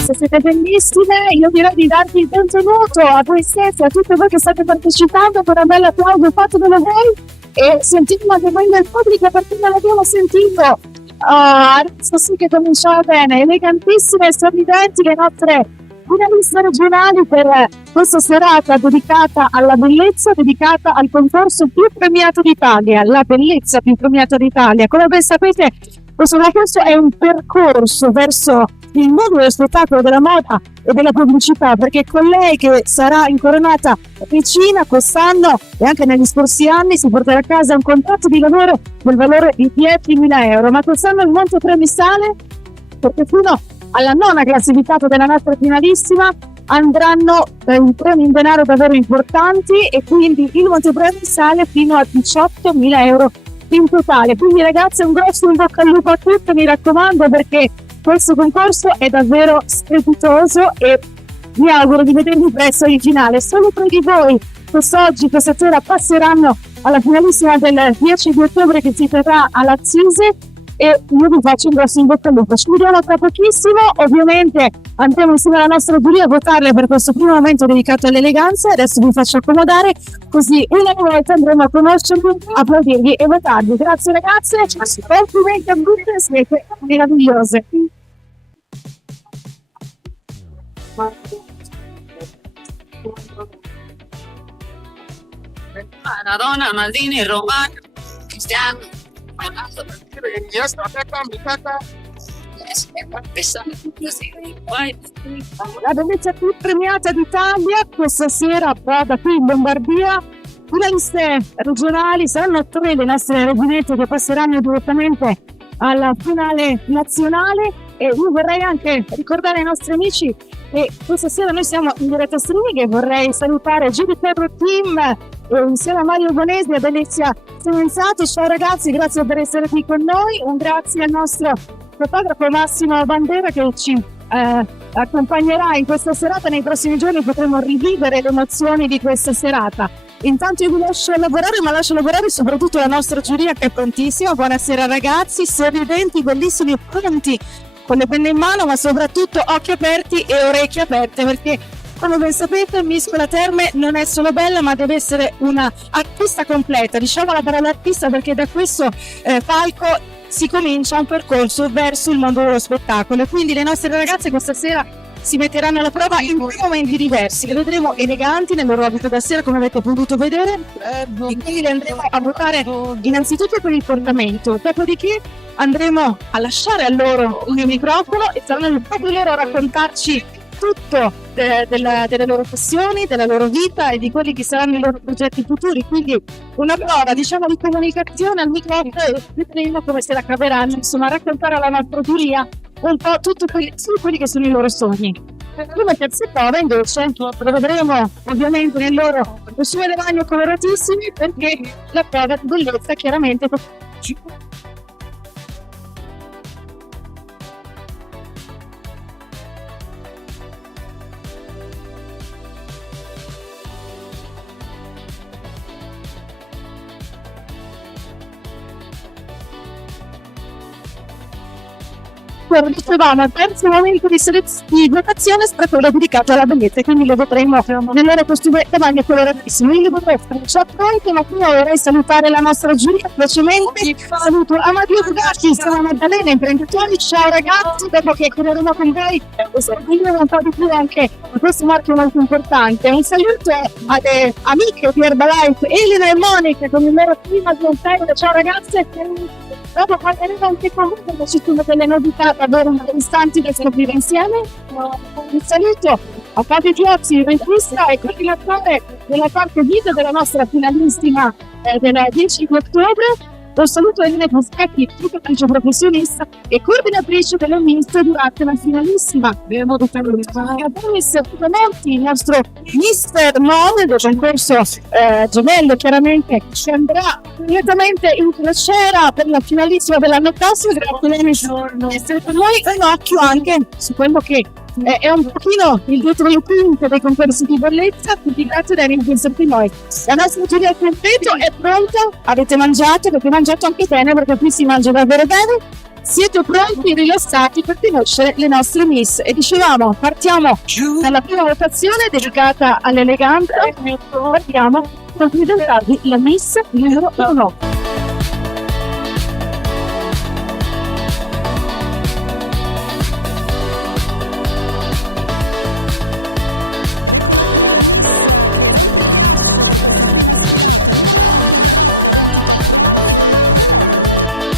ragazze, siete bellissime. Io direi di darvi il benvenuto a voi stesse, a tutte voi che state partecipando, con un bel applauso fatelo da voi e sentite anche voi nel pubblico perché non l'abbiamo sentito. Adesso sì che cominciamo bene, elegantissime e sorridenti le nostre finaliste regionali per questa serata dedicata alla bellezza, dedicata al concorso più premiato d'Italia, la bellezza più premiata d'Italia. Come ben sapete, questo concorso è un percorso verso il mondo dello spettacolo, della moda e della pubblicità, perché con lei che sarà incoronata regina quest'anno e anche negli scorsi anni si porterà a casa un contratto di lavoro del valore di 10.000 euro, ma quest'anno il monte premi sale perché fino alla nona classificata della nostra finalissima andranno premi in denaro davvero importanti e quindi il montepremi sale fino a 18.000 euro in totale. Quindi ragazzi, un grosso in bocca al lupo a tutte, mi raccomando, perché questo concorso è davvero strepitoso e vi auguro di vedervi presto in finale. Solo tre di voi questa sera passeranno alla finalissima del 10 di ottobre che si terrà all'Assise e io vi faccio un grosso in bocca al lupo. Ci vediamo tra pochissimo, ovviamente andremo insieme alla nostra giuria a votarle per questo primo momento dedicato all'eleganza. Adesso vi faccio accomodare così una volta andremo a conoscervi, applaudirvi e votarvi. Grazie ragazze, complimenti a tutte, siete meravigliose. Maradona, Maldini, Romano, Cristiano. La bellezza più premiata d'Italia questa sera va da qui in Lombardia. Finaliste regionali saranno tre le nostre reginette che passeranno direttamente alla finale nazionale e io vorrei anche ricordare ai nostri amici che questa sera noi siamo in diretta streaming e vorrei salutare Gigi Ferro Team insieme a Mario Bonesi e ad Alessia Semenzato. Ciao ragazzi, grazie per essere qui con noi. Un grazie al nostro fotografo Massimo Bandera che ci accompagnerà in questa serata. Nei prossimi giorni potremo rivivere le emozioni di questa serata. Intanto io vi lascio lavorare, ma lascio lavorare soprattutto la nostra giuria che è prontissima. Buonasera ragazzi, sorridenti, bellissimi, pronti con le penne in mano, ma soprattutto occhi aperti e orecchie aperte, perché come ben sapete Miss Quella Terme non è solo bella, ma deve essere una artista completa. Diciamo la parola artista perché da questo palco si comincia un percorso verso il mondo dello spettacolo. Quindi le nostre ragazze questa sera si metteranno alla prova in due momenti diversi. Le vedremo eleganti nel loro abito da sera, come avete potuto vedere, e quindi le andremo a votare innanzitutto per il portamento, dopodiché andremo a lasciare a loro il microfono e saranno proprio loro a raccontarci tutto delle loro passioni, della loro vita e di quelli che saranno i loro progetti futuri. Quindi una prova, diciamo, di comunicazione al microfono e vedremo come se la caveranno, insomma, a raccontare alla nostra giuria un po' tutto quelli che sono i loro sogni. Come terza prova invece lo vedremo ovviamente nel loro costume da bagno coloratissimi, perché la prova di bellezza chiaramente dicevamo al terzo momento di votazione sarà quello dedicato alla bellezza, quindi lo vedremo nel loro costume da bagno coloratissimo. Io devo essere già pronto, ma prima vorrei salutare la nostra giuria velocemente. Saluto Amadio Fugacchi, sono Maddalena, imprenditori. Ciao ragazzi, dopo che chiederemo con voi e servire un po' di più anche di questo marchio molto importante. Un saluto alle amiche di Herbalife, Elena e Monica, con il loro primo contatto. Ciao ragazze. Dopo parleremo anche con voi perché ci sono delle novità davvero interessanti da scoprire insieme. Un saluto a Fabio Chiozzi, regista e coordinatore della parte video della nostra finalissima del 10 ottobre. Un saluto a Elena Coschetti, tutoratrice professionista e coordinatrice delle Miss durante la finalissima. Abbiamo il nostro Mister Mode del concorso gemello, chiaramente ci andrà direttamente in crociera per la finalissima dell'anno prossimo. Grazie per essere con noi. Un occhio anche su quello che è un pochino il dietro le quinte dei concorsi di bellezza, quindi grazie da ringraziarvi noi. La nostra giuria completo è pronta, avete mangiato anche bene perché qui si mangia davvero bene. Siete pronti e rilassati per conoscere le nostre Miss? E dicevamo, partiamo dalla prima votazione dedicata all'eleganza. Partiamo con presentarvi la Miss numero 1. Ed eccola qui la Miss che rompe il ghiaccio per questa prima sfilata. Numero 1, Chiara Brocca, 24 anni ed è Cremona.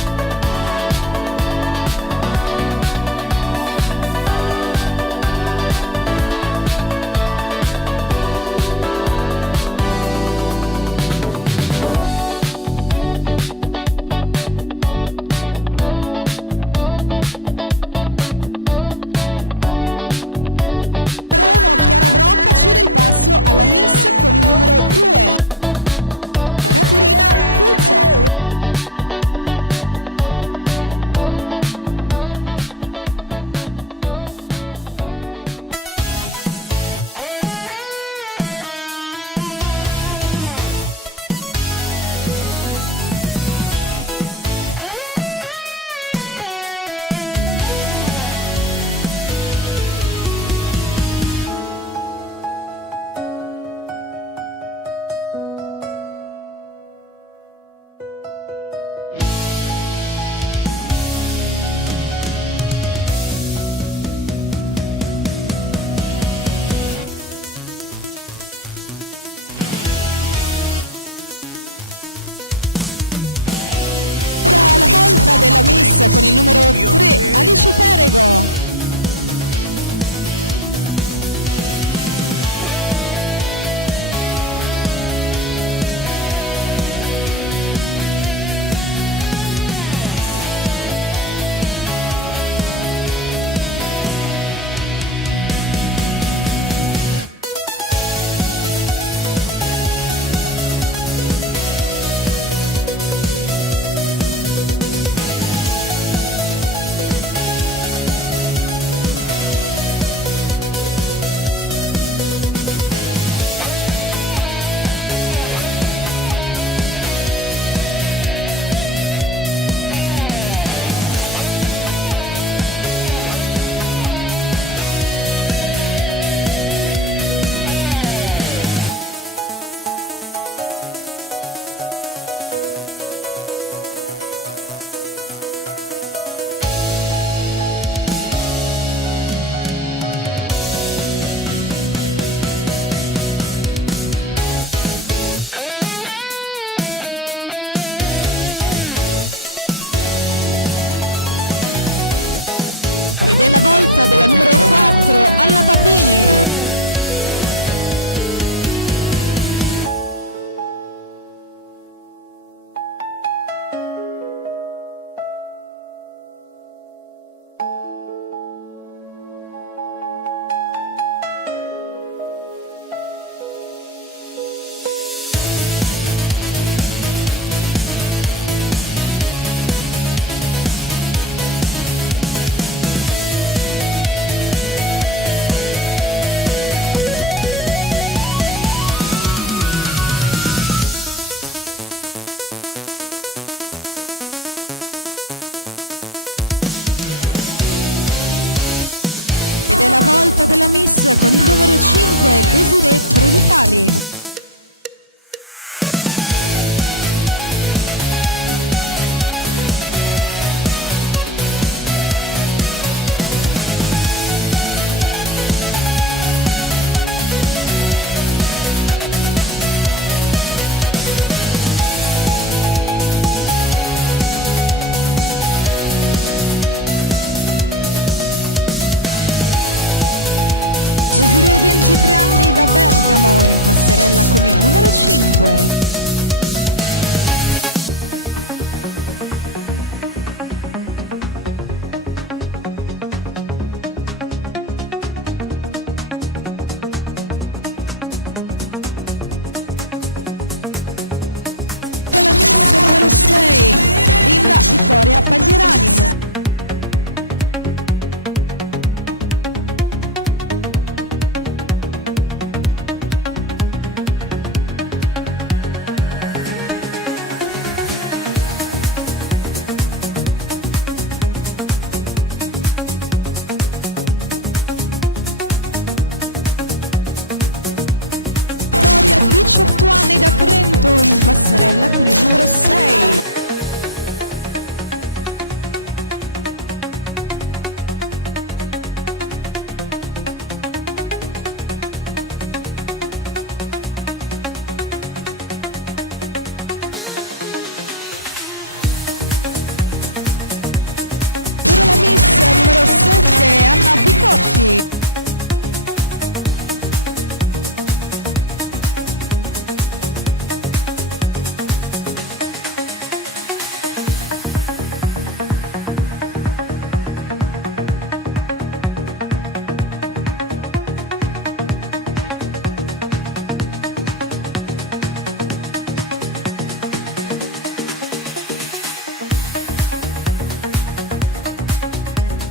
Cede il passo alla Miss con il numero 2, Caterina Puzza. Della Miss con il numero 3, Alice Perego. Ed è la volta della numero 4, Anna Papini. È la volta della Miss con il numero 5, Desiree Previtali. Desiree, 23 anni, da Bergamo, in passerella con il numero 5. La Miss numero 6, Linda Vittoria Paglierani. 18 anni da Trento in passerella con il numero 6. Numero 7, Anna Picotti.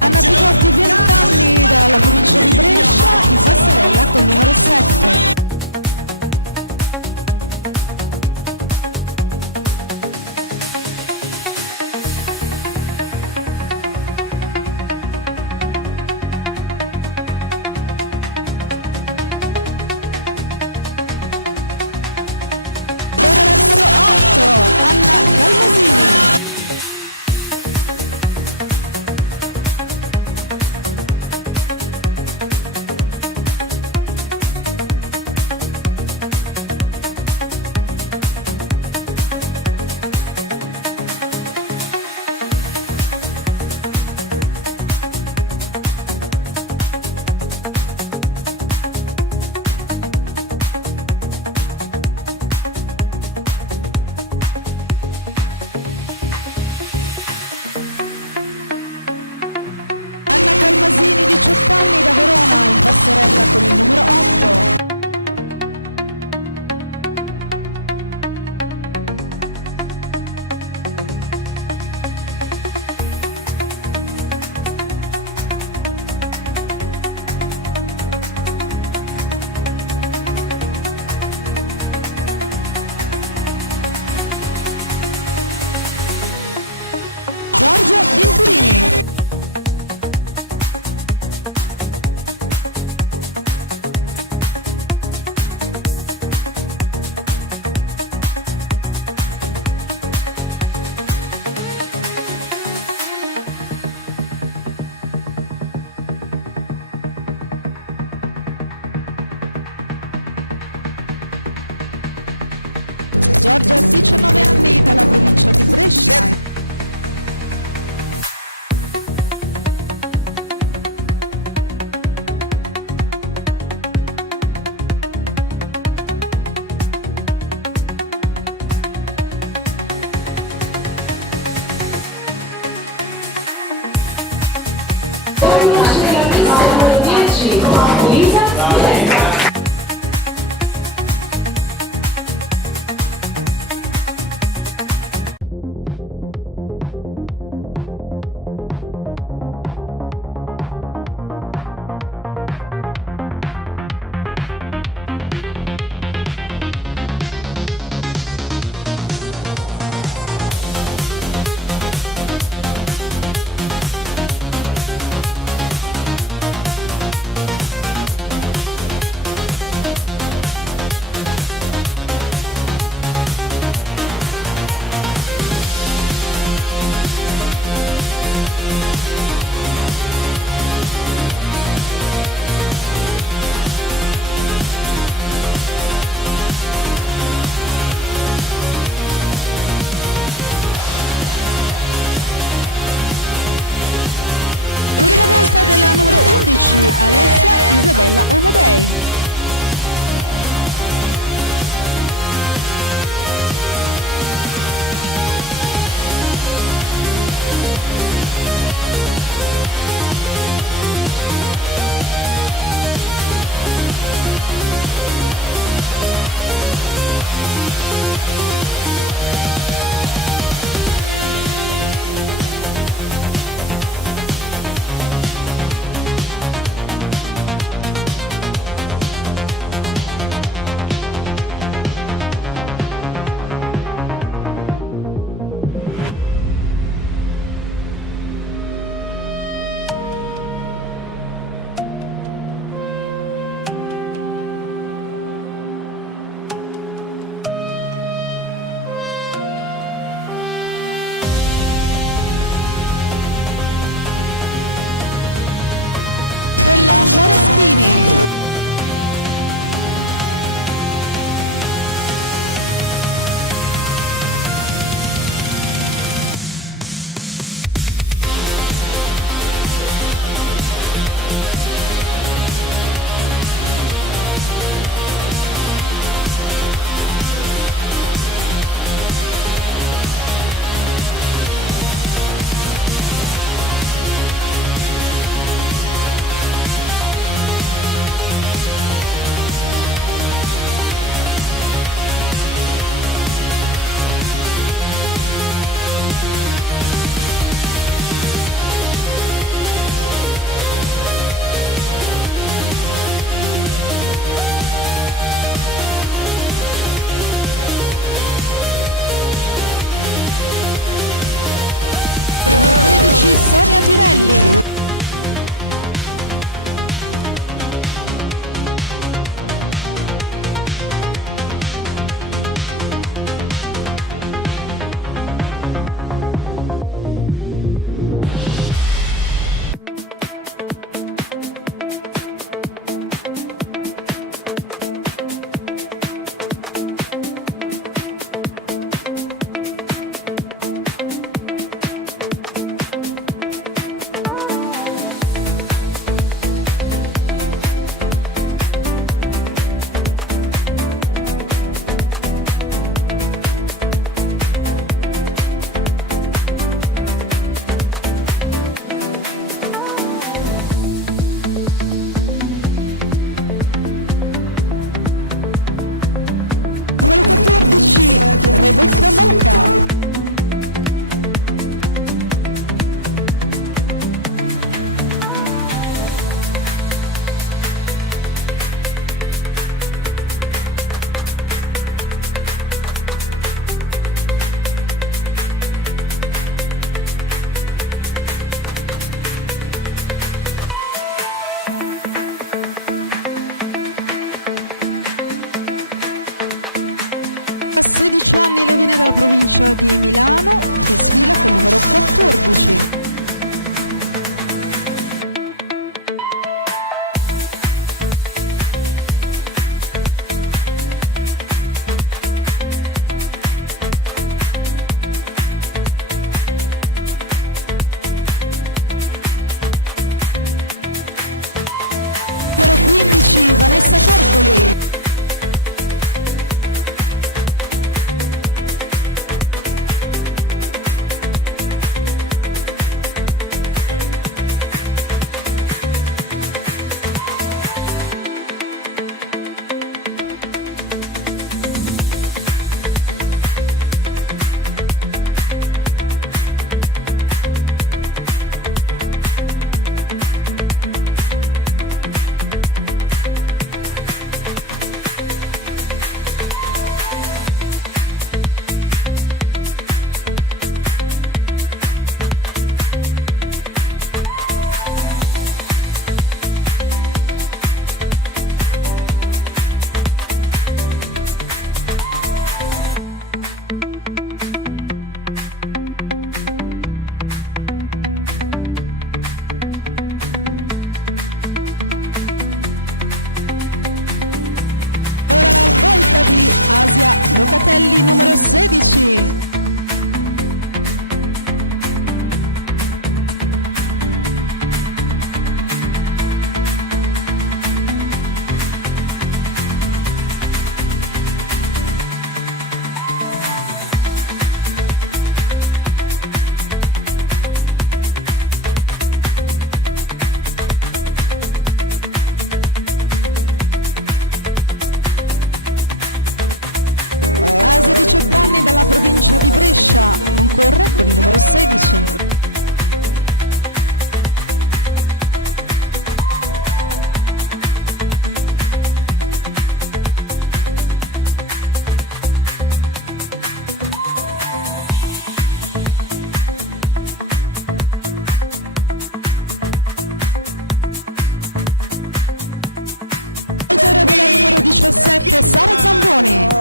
Anna Picotti, 20 anni dalla provincia di Brescia, in passerella col numero 7. Ora la numero 8, Anna Calmasini. Calmasini, 18 anni da Verona, in passerella con il numero 8. Giorgia Venturini. Giorgia, 19 anni dalla provincia di Brescia. Volta della numero 11, Alessia Isabella Omodei. Tirelli. Numero 14, Rebecca Moca. A 16 anni le viene dalla provincia di Milano e sfila col numero 14. Numero 15, Vanessa Tortoli. Di Asia Locatelli, numero 16. Asia 18 anni dalla provincia di Brescia, concorre con il numero 16. Autore della numero 17, Sara Zamboni.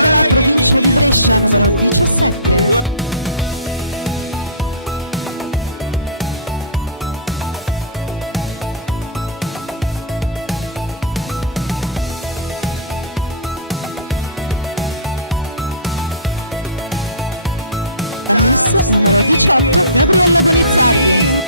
Della provincia di Brescia, numero 17. La Miss numero 18, Gabriella Bonizzardi.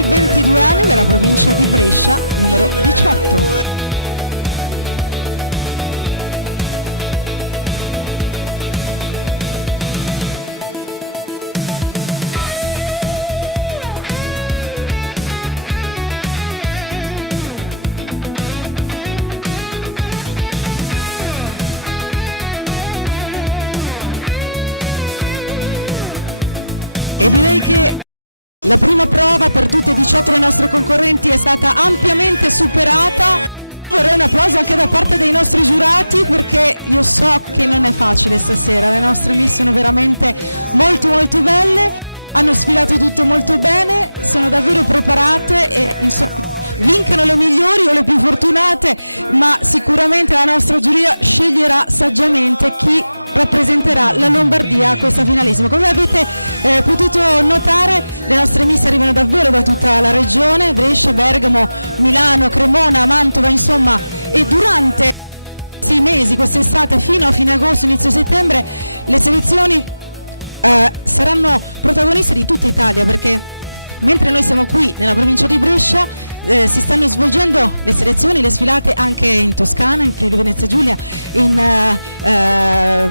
ai 22 anni della provincia di Brescia, numero 18. E direi che la prima prova per tutte e 18 le nostre concorrenti è stata ampiamente superata. Vorrei un applauso anche da parte dei nostri giurati, perché io so che non è facile stasera, le nostre miss sono veramente molto molto belle, hanno sfilato tutte molto bene, sono davvero preparate e insomma vincano le migliori o le più fortunate, ma sicuramente la nostra giuria sceglierà saggiamente chi rappresenterà la Lombardia a questa finalissima. Come avete potuto notare, le nostre miss arrivano davvero da tutta la regione, Brescia, Bergamo, Milano, Cremona, Mantova, insomma, e durante questi mesi, quest'estate fino a fine agosto, inizio settembre, le selezioni saranno protagoniste di tutta Italia, perché mentre noi siamo qui nella provincia di Brescia, si stanno svolgendo le selezioni, le sfilate anche in Toscana, in Friuli Venezia Giulia, in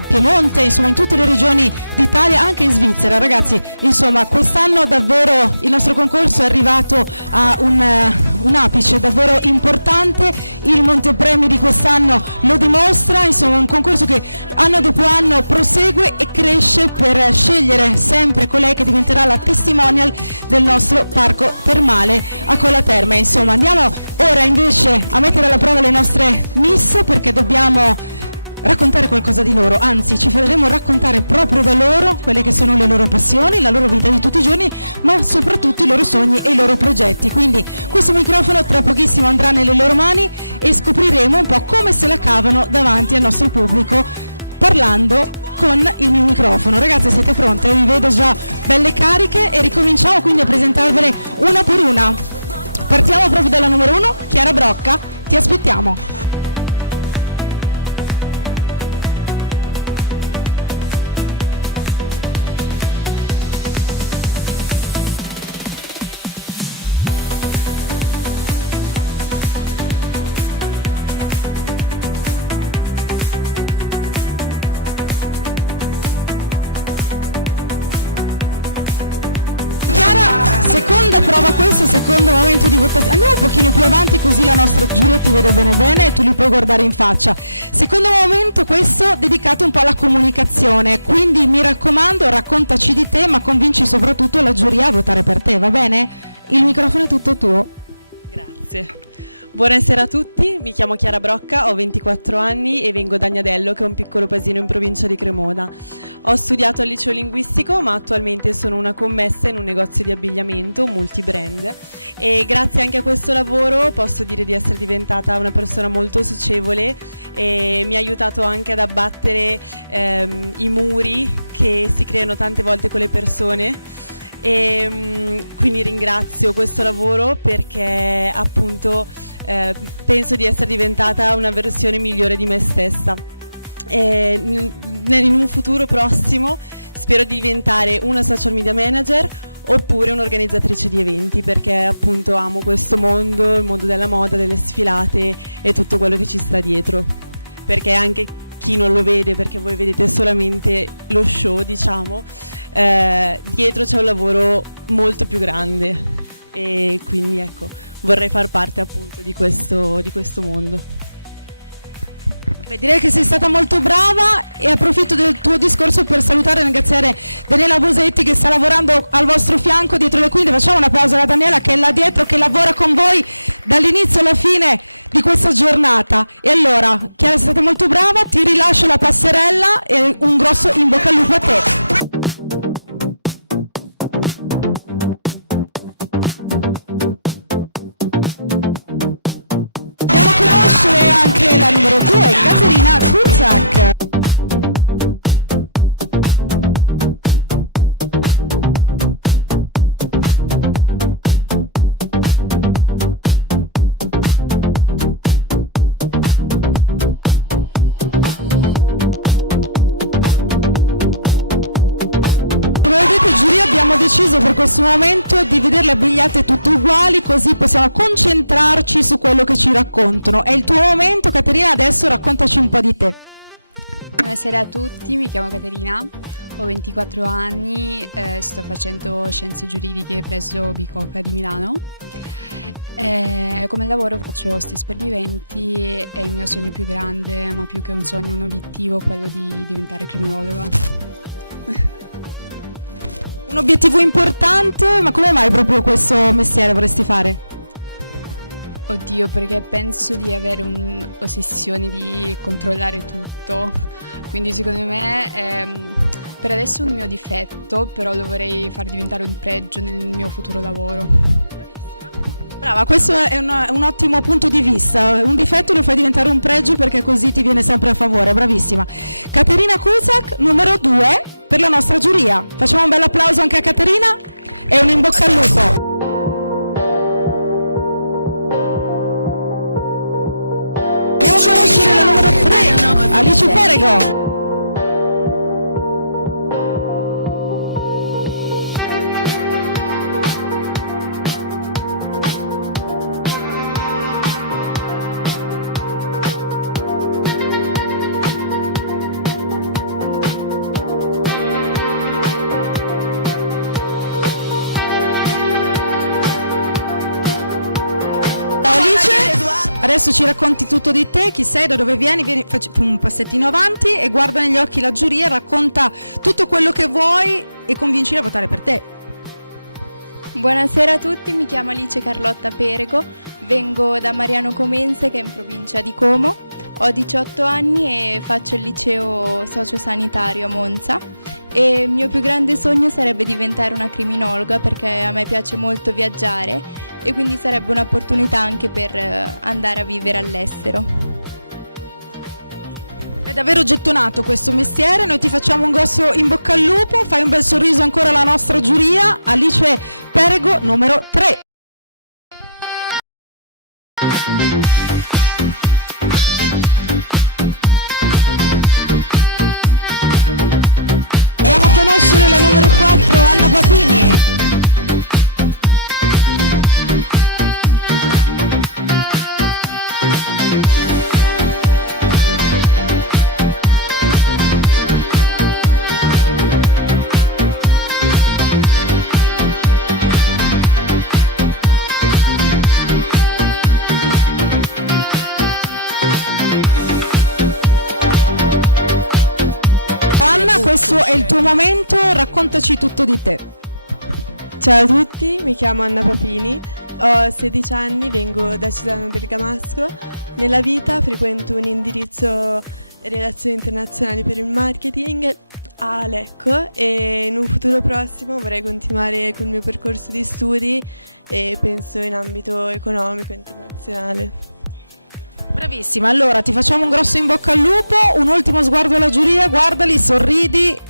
Piemonte, insomma in tutte le regioni d'Italia, anche in Svizzera. Ragazzi, insomma quest'anno davvero il nostro concorso è arrivato a un apice davvero importante, il montepremi di quest'anno lo dimostra, insomma un concorso che anno dopo anno prosegue e cresce per scegliere sempre colei che diventerà la testimonial del nostro parco termale a Colla Terme. Insomma, andiamo ora invece a mettere alla prova le nostre miss, perché dobbiamo raccontare qualcosa di loro, anzi ci faremo raccontare proprio da loro quelle che sono le loro passioni, la loro vita di tutti i giorni, ma soprattutto i loro sogni e i loro progetti. Quindi questo microfono tra pochissimo andrà nelle loro mani e scopriremo un po' come se la cavano davanti al nostro pubblico parlando con il mio microfono. Ragazze, siete pronte? Io vi vedo già belle cariche e ricominciamo quindi a presentarvele una per una. Partiamo proprio dalla numero 1, Chiara Brocca, ti aspettiamo. Seconda prova questa, secondo momento di votazione. Andiamo un pochino più avanti così la nostra giuria ti vede bene e tu li puoi guardare in faccia. Secondo momento questo dedicato un po' alla comunicazione, quindi mi raccomando raccontaci di te, ma convinci soprattutto la giuria a votare per te, va bene? Il microfono è tutto tuo. Grazie. Buonasera a tutti, mi chiamo Chiara Brocca, ho 24 anni e vengo da Agnadello, che è un piccolo paesino in provincia di Cremona. Ho studiato al liceo linguistico, ma attualmente sono una commessa in un negozio di abbigliamento multibrand, e grazie anche a questo lavoro posso dire di essere diventata una persona molto socievole e mi ha aiutato anche ad abbattere i muri che si creano tante volte con le persone. E quindi ringrazio questo lavoro perché appunto penso di essere diventata una versione migliore di me stessa. In un futuro prossimo spero di diventare una social media manager oppure un'organizzatrice di eventi, perché appunto amo questo mondo, il mondo della moda, delle sfilate e tutto quello che ci sta dietro, perché anche chi non lo vede, perché voi vedete solamente lo show, diciamo, dietro c'è un lavoro molto più grande, e quindi ecco, vorrei far parte appunto di questo mondo. Beh, direi che sei stata molto brava e approfitto del tuo discorso per salutare e ringraziare Daniela Bosetti, che sta lavorando al vostro fianco dietro le quinte. Facciamo un applauso alla Daniela, che è là dietro, che lavora con voi dall'inizio alla fine di questa giornata. E allora, Chiara, sei stata molto brava, ti rilascio la passerella e un grosso in bocca al lupo a te. Anche la numero 2, Caterina Kurzak. Come vedete, giuria, abbiamo deciso per questo momento di vederle abbigliate tutte uguali, così possiamo concentrarci su quello che ci raccontano. È il tuo momento, Caterina, adesso raccontaci un po' di te. Buonasera a tutti, mi chiamo Caterina, ho 24 anni, sto facendo scienze giuridiche presso Bicocca di Milano. Come lavoro faccio hostess per gli eventi e il mio sogno più grande, ma più che un sogno, un obiettivo, è quello di diventare criminologa. Un obiettivo importante, ma come mai proprio questo mestiere vorresti fare? Oddio, perché penso di avere un'ossessione di controllare tutto, quindi secondo me per adesso è un mio difetto, però lo vorrei far diventare un pregio nel mio futuro lavoro. Brava, questo è un ottimo punto di vista. Un difetto lo fai diventare un pregio perché così ti viene sempre a favore, bravissima. Caterina Cusack, numero 2 per la nostra giuria. Facciamo un bel applauso anche a Caterina e un in bocca al lupo. Andiamo a conoscere la numero 3, Alice Perego. Adesso ci racconti tutto di te, chi sei, da dove vieni, facci un passettino avanti e guarda negli occhi la giuria, racconta tutto quello che vuoi e convincili a votare per te. Buonasera a tutti, mi chiamo Alice Carlotta Perego, vengo da Mariano Comense che è in provincia di Como, ho 18 anni e faccio il liceo sociosanitario a Monza e il mio più grande sogno sarebbe diventare una criminologa perché a me piace molto viaggiare e quindi sarebbe un'opportunità anche per andare a vivere all'estero. È davvero gettonato questo mestiere, noi ti facciamo un grosso in bocca al lupo, fai un bel sorriso ancora alla nostra giuria, Alice Perego, numero 3. Andiamo a conoscere la numero 4, Anna Papini. Questo è il tuo momento, raccontaci tutto di te. Ciao a tutti, mi chiamo Anna Papini, ho 16 anni, vengo da Cesano Bergamasco. Nella vita frequento un indirizzo relazioni internazionali per il marketing a Lecco e in un futuro prossimo vorrei continuare col mio percorso di studi e penso in ambito economico internazionale. Bravissima, allora ti facciamo un grosso in bocca al lupo, un ultimo sguardo alla giuria, guardali, sorridi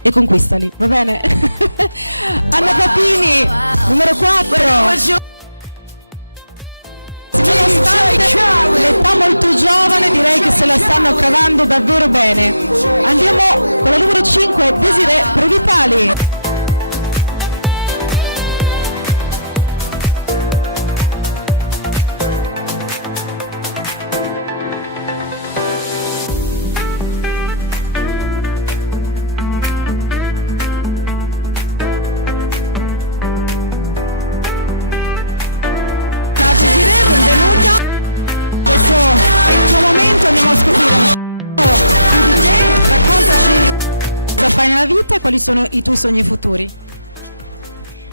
e conquistali, va bene? Anna Papini, numero 4. Nonostante l'età molto giovane, direi che se la stanno cavando davvero bene. Andiamo con la numero 5, Desiree Previtali. Fai nella vita e quali sono i tuoi sogni futuri?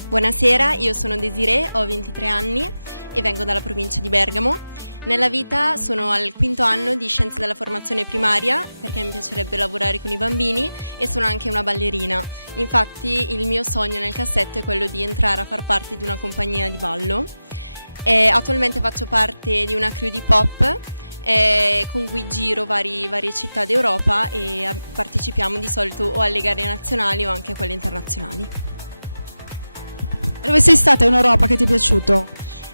Buonasera, io sono Desiree, ho 23 anni e vengo dalla provincia di Bergamo. Nella vita sono al 5º anno di Scienze della Formazione Primaria perché mi piacerebbe lavorare con i bambini e sono anche una ballerina. Infatti il mio sogno nel cassetto è quello di entrare a far parte di una compagnia di ballo. Attualmente faccio parte di una crew di pop con cui giro varie città d'Europa e partecipiamo di solito o alle gare nazionali o anche a quelle internazionali. Dove sei stata in Europa che ti è piaciuto?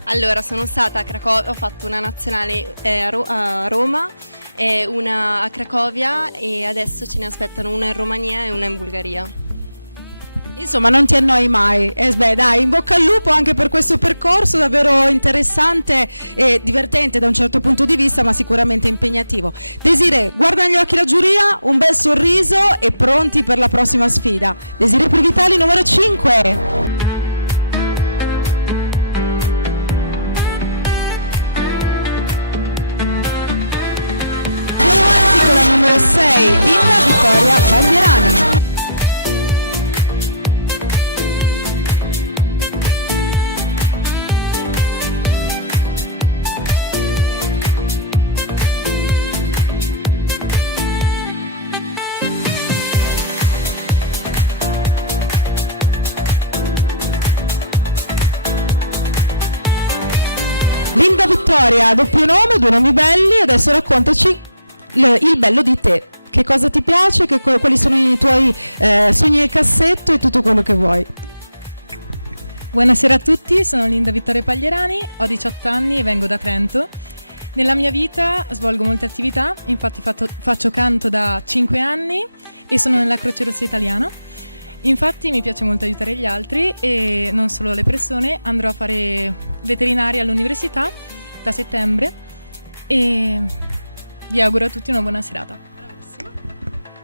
Allora, sono stata a Cracovia, ho fatto una nazionale a Roma, una a Cracovia e adesso ce ne aspettano una in Romania e una in Bulgaria. Insomma, non ti annoi mai. Beh, dai, in bocca al lupo anche per questo percorso davvero interessante e divertente da un certo punto di vista, ma sicuramente impegnativo. Desiree, guarda negli occhi la giuria, un bel sorriso e pronti per la prossima sfida. Desiree Privitali, numero 5. Con la numero 6, Linda Vittoria Baglierani. Linda Vittoria, doppio nome, due nomi belli, adesso raccontaci il bello di te. Che cosa ti piace, quali sono i tuoi sogni nel cassetto e tutto quello che vuoi. Buonasera a tutti, sono Linda Vittoria Paglierani, ho 18 anni e vengo da Trento. Nella mia vita svolgo molte attività, infatti faccio canto da 5 anni e sono nella Croce Rossa Italiana. Infatti mi piace molto aiutare gli altri e non solo le persone, andrò a fare veterinaria all'università da settembre e vi auguro a tutti una buona serata.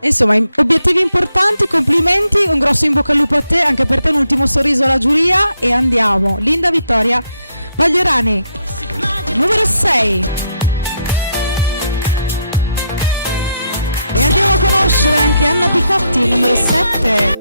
Insomma, obiettivi importanti, complimenti, un grosso in bocca al lupo a te, anche per te un ultimo sorriso alla giuria e andiamo. Linda Vittoria Paglierani, numero 6. E andiamo a conoscere anche Anna Picotti, numero 7.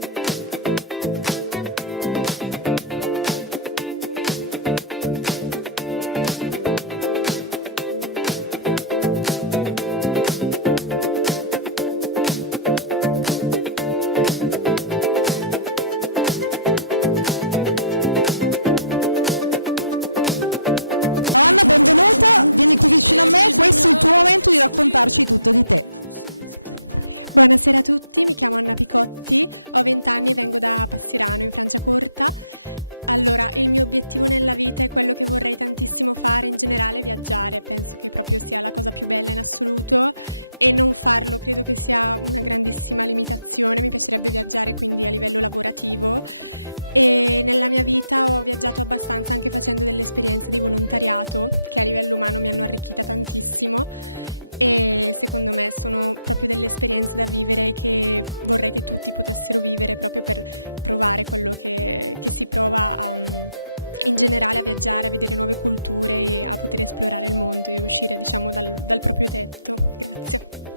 Anna, benvenuta, vieni qui vicino a me, questo è il tuo momento di raccontarci tutto di te. Buonasera a tutti, mi chiamo Anna Picotti, ho 20 anni e vengo da Passirano in Franciacorta. Allora, il mio obiettivo nella vita è quello che vorrei tantissimo fare in generale, viaggiare, penso che proprio sia la cosa più bella in assoluto e non farlo credo che sia una grandissima limitazione, mi piacerebbe viaggiare quindi a livello lavorativo e nella mia vita ho viaggiato abbastanza anche facendo delle esperienze di volontariato che a livello umano mi hanno arricchita tantissimo e secondo me sono proprio delle esperienze da vivere che vorrei che tutti potessero vivere proprio per provare quello che si prova in generale a viaggiare, a vedere nuove culture e a poter esplorare il mondo e uscire diciamo dal proprio tetto. Grazie.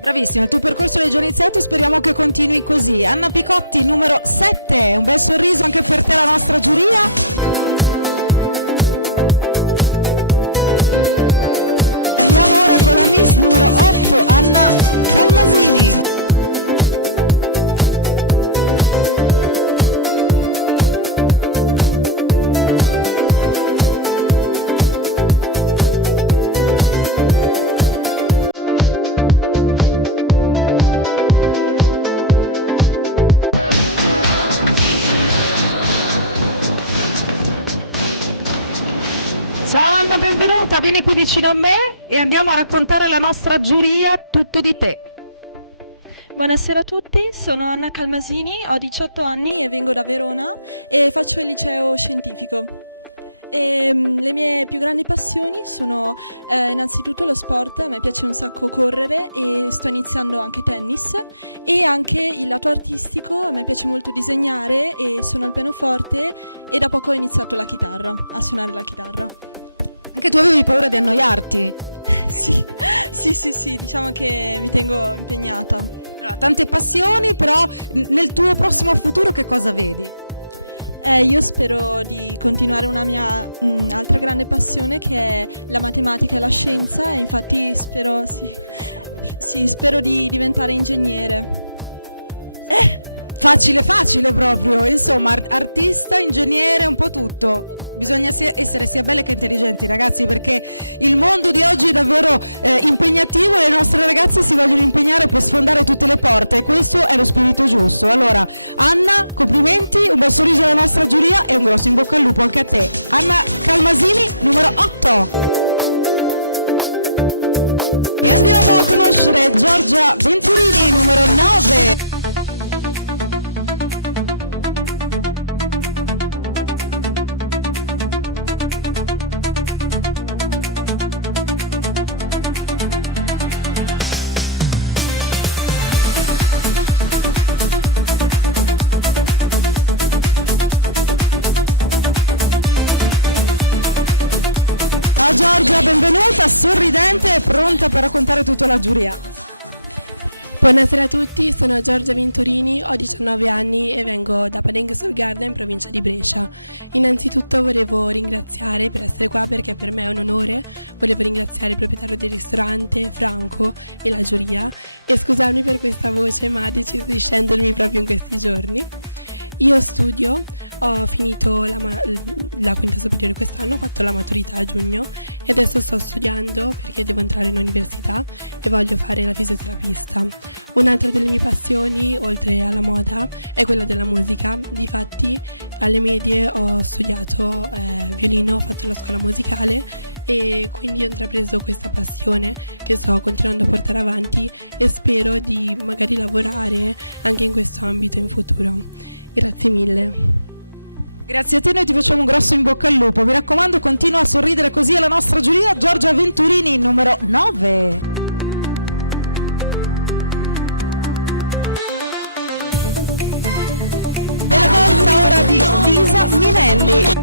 Bravissima, il tuo percorso è già iniziato, speriamo che continui così. Anna Picotti, numero 7, un bel sorriso anche per te, la nostra giuria. Andiamo ora con la Miss numero 8, Anna Calmasini. Ciao Anna, benvenuta, vieni qui vicino a me e andiamo a raccontare alla nostra giuria tutto di te. Buonasera a tutti, sono Anna Calmasini, ho 18 anni e vengo da Verona e faccio il liceo scientifico. Le mie più grandi passioni sono innanzitutto lo sport, a me piace un sacco correre e sto iniziando anche tennis e anche il lato artistico, a me piace molto disegnare e suono il pianoforte e da poco ho iniziato a suonare la chitarra. Anche tu avevi paura di annoiarti? Sì, diciamo che mi tengo impegnata. Allora, tante passioni, però nel tuo prossimo futuro che cosa vedi? Io spero di continuare una mia altra grande passione che è la matematica e la scienza e infatti spero di diventare ingegnere. Facile proprio, insomma, artista, ingegnere, un po' tutto. Bisogna essere sia belle che intelligenti, ragazzi, perché il mondo di oggi è davvero impegnativo e le nostre ragazze si vogliono impegnare per sfondare tutte le porte e questo è lo spirito giusto. Allora, Anna, complimenti, un bel sorriso alla nostra giuria e un grosso in bocca al lupo anche a te. Anna Calmasini, numero 8. E andiamo a conoscere Giorgia Venturini, numero 9. Ciao Giorgia, benvenuta, sorridente e pronta per raccontare tutto alla giuria. Buonasera a tutti, sono Giorgia Venturini, ho 19 anni e vengo da Padeng sul Garda in provincia di Brescia. Innanzitutto volevo ringraziare per essere qua perché per me è un onore, volevo ringraziare il proprietario del ristorante, Franco, e la giuria e scusarmi per questa voce ma ho deciso di scendermi proprio in questi giorni. Io studio, ho finito la quinta superiore quest'anno, ho fatto la maturità a giugno e adesso sto studiando perché devo entrare in università e voglio fare la fisioterapista. Un'altra delle mie passioni, oltre alla moda, è quella della musica. Difatti alle medie ho studiato violino, ho fatto la scuola musicale e quindi ho intrapreso questa passione che sto continuando a portare avanti e spero di magari lavorare anche in questo ambito in futuro. Grazie mille. Grazie a te, noi ti facciamo un grosso in bocca al lupo. Mi raccomando, continua a sorridere così alla nostra giuria. Giorgia Venturini, numero 9. È la volta ora di Lisa Minelli.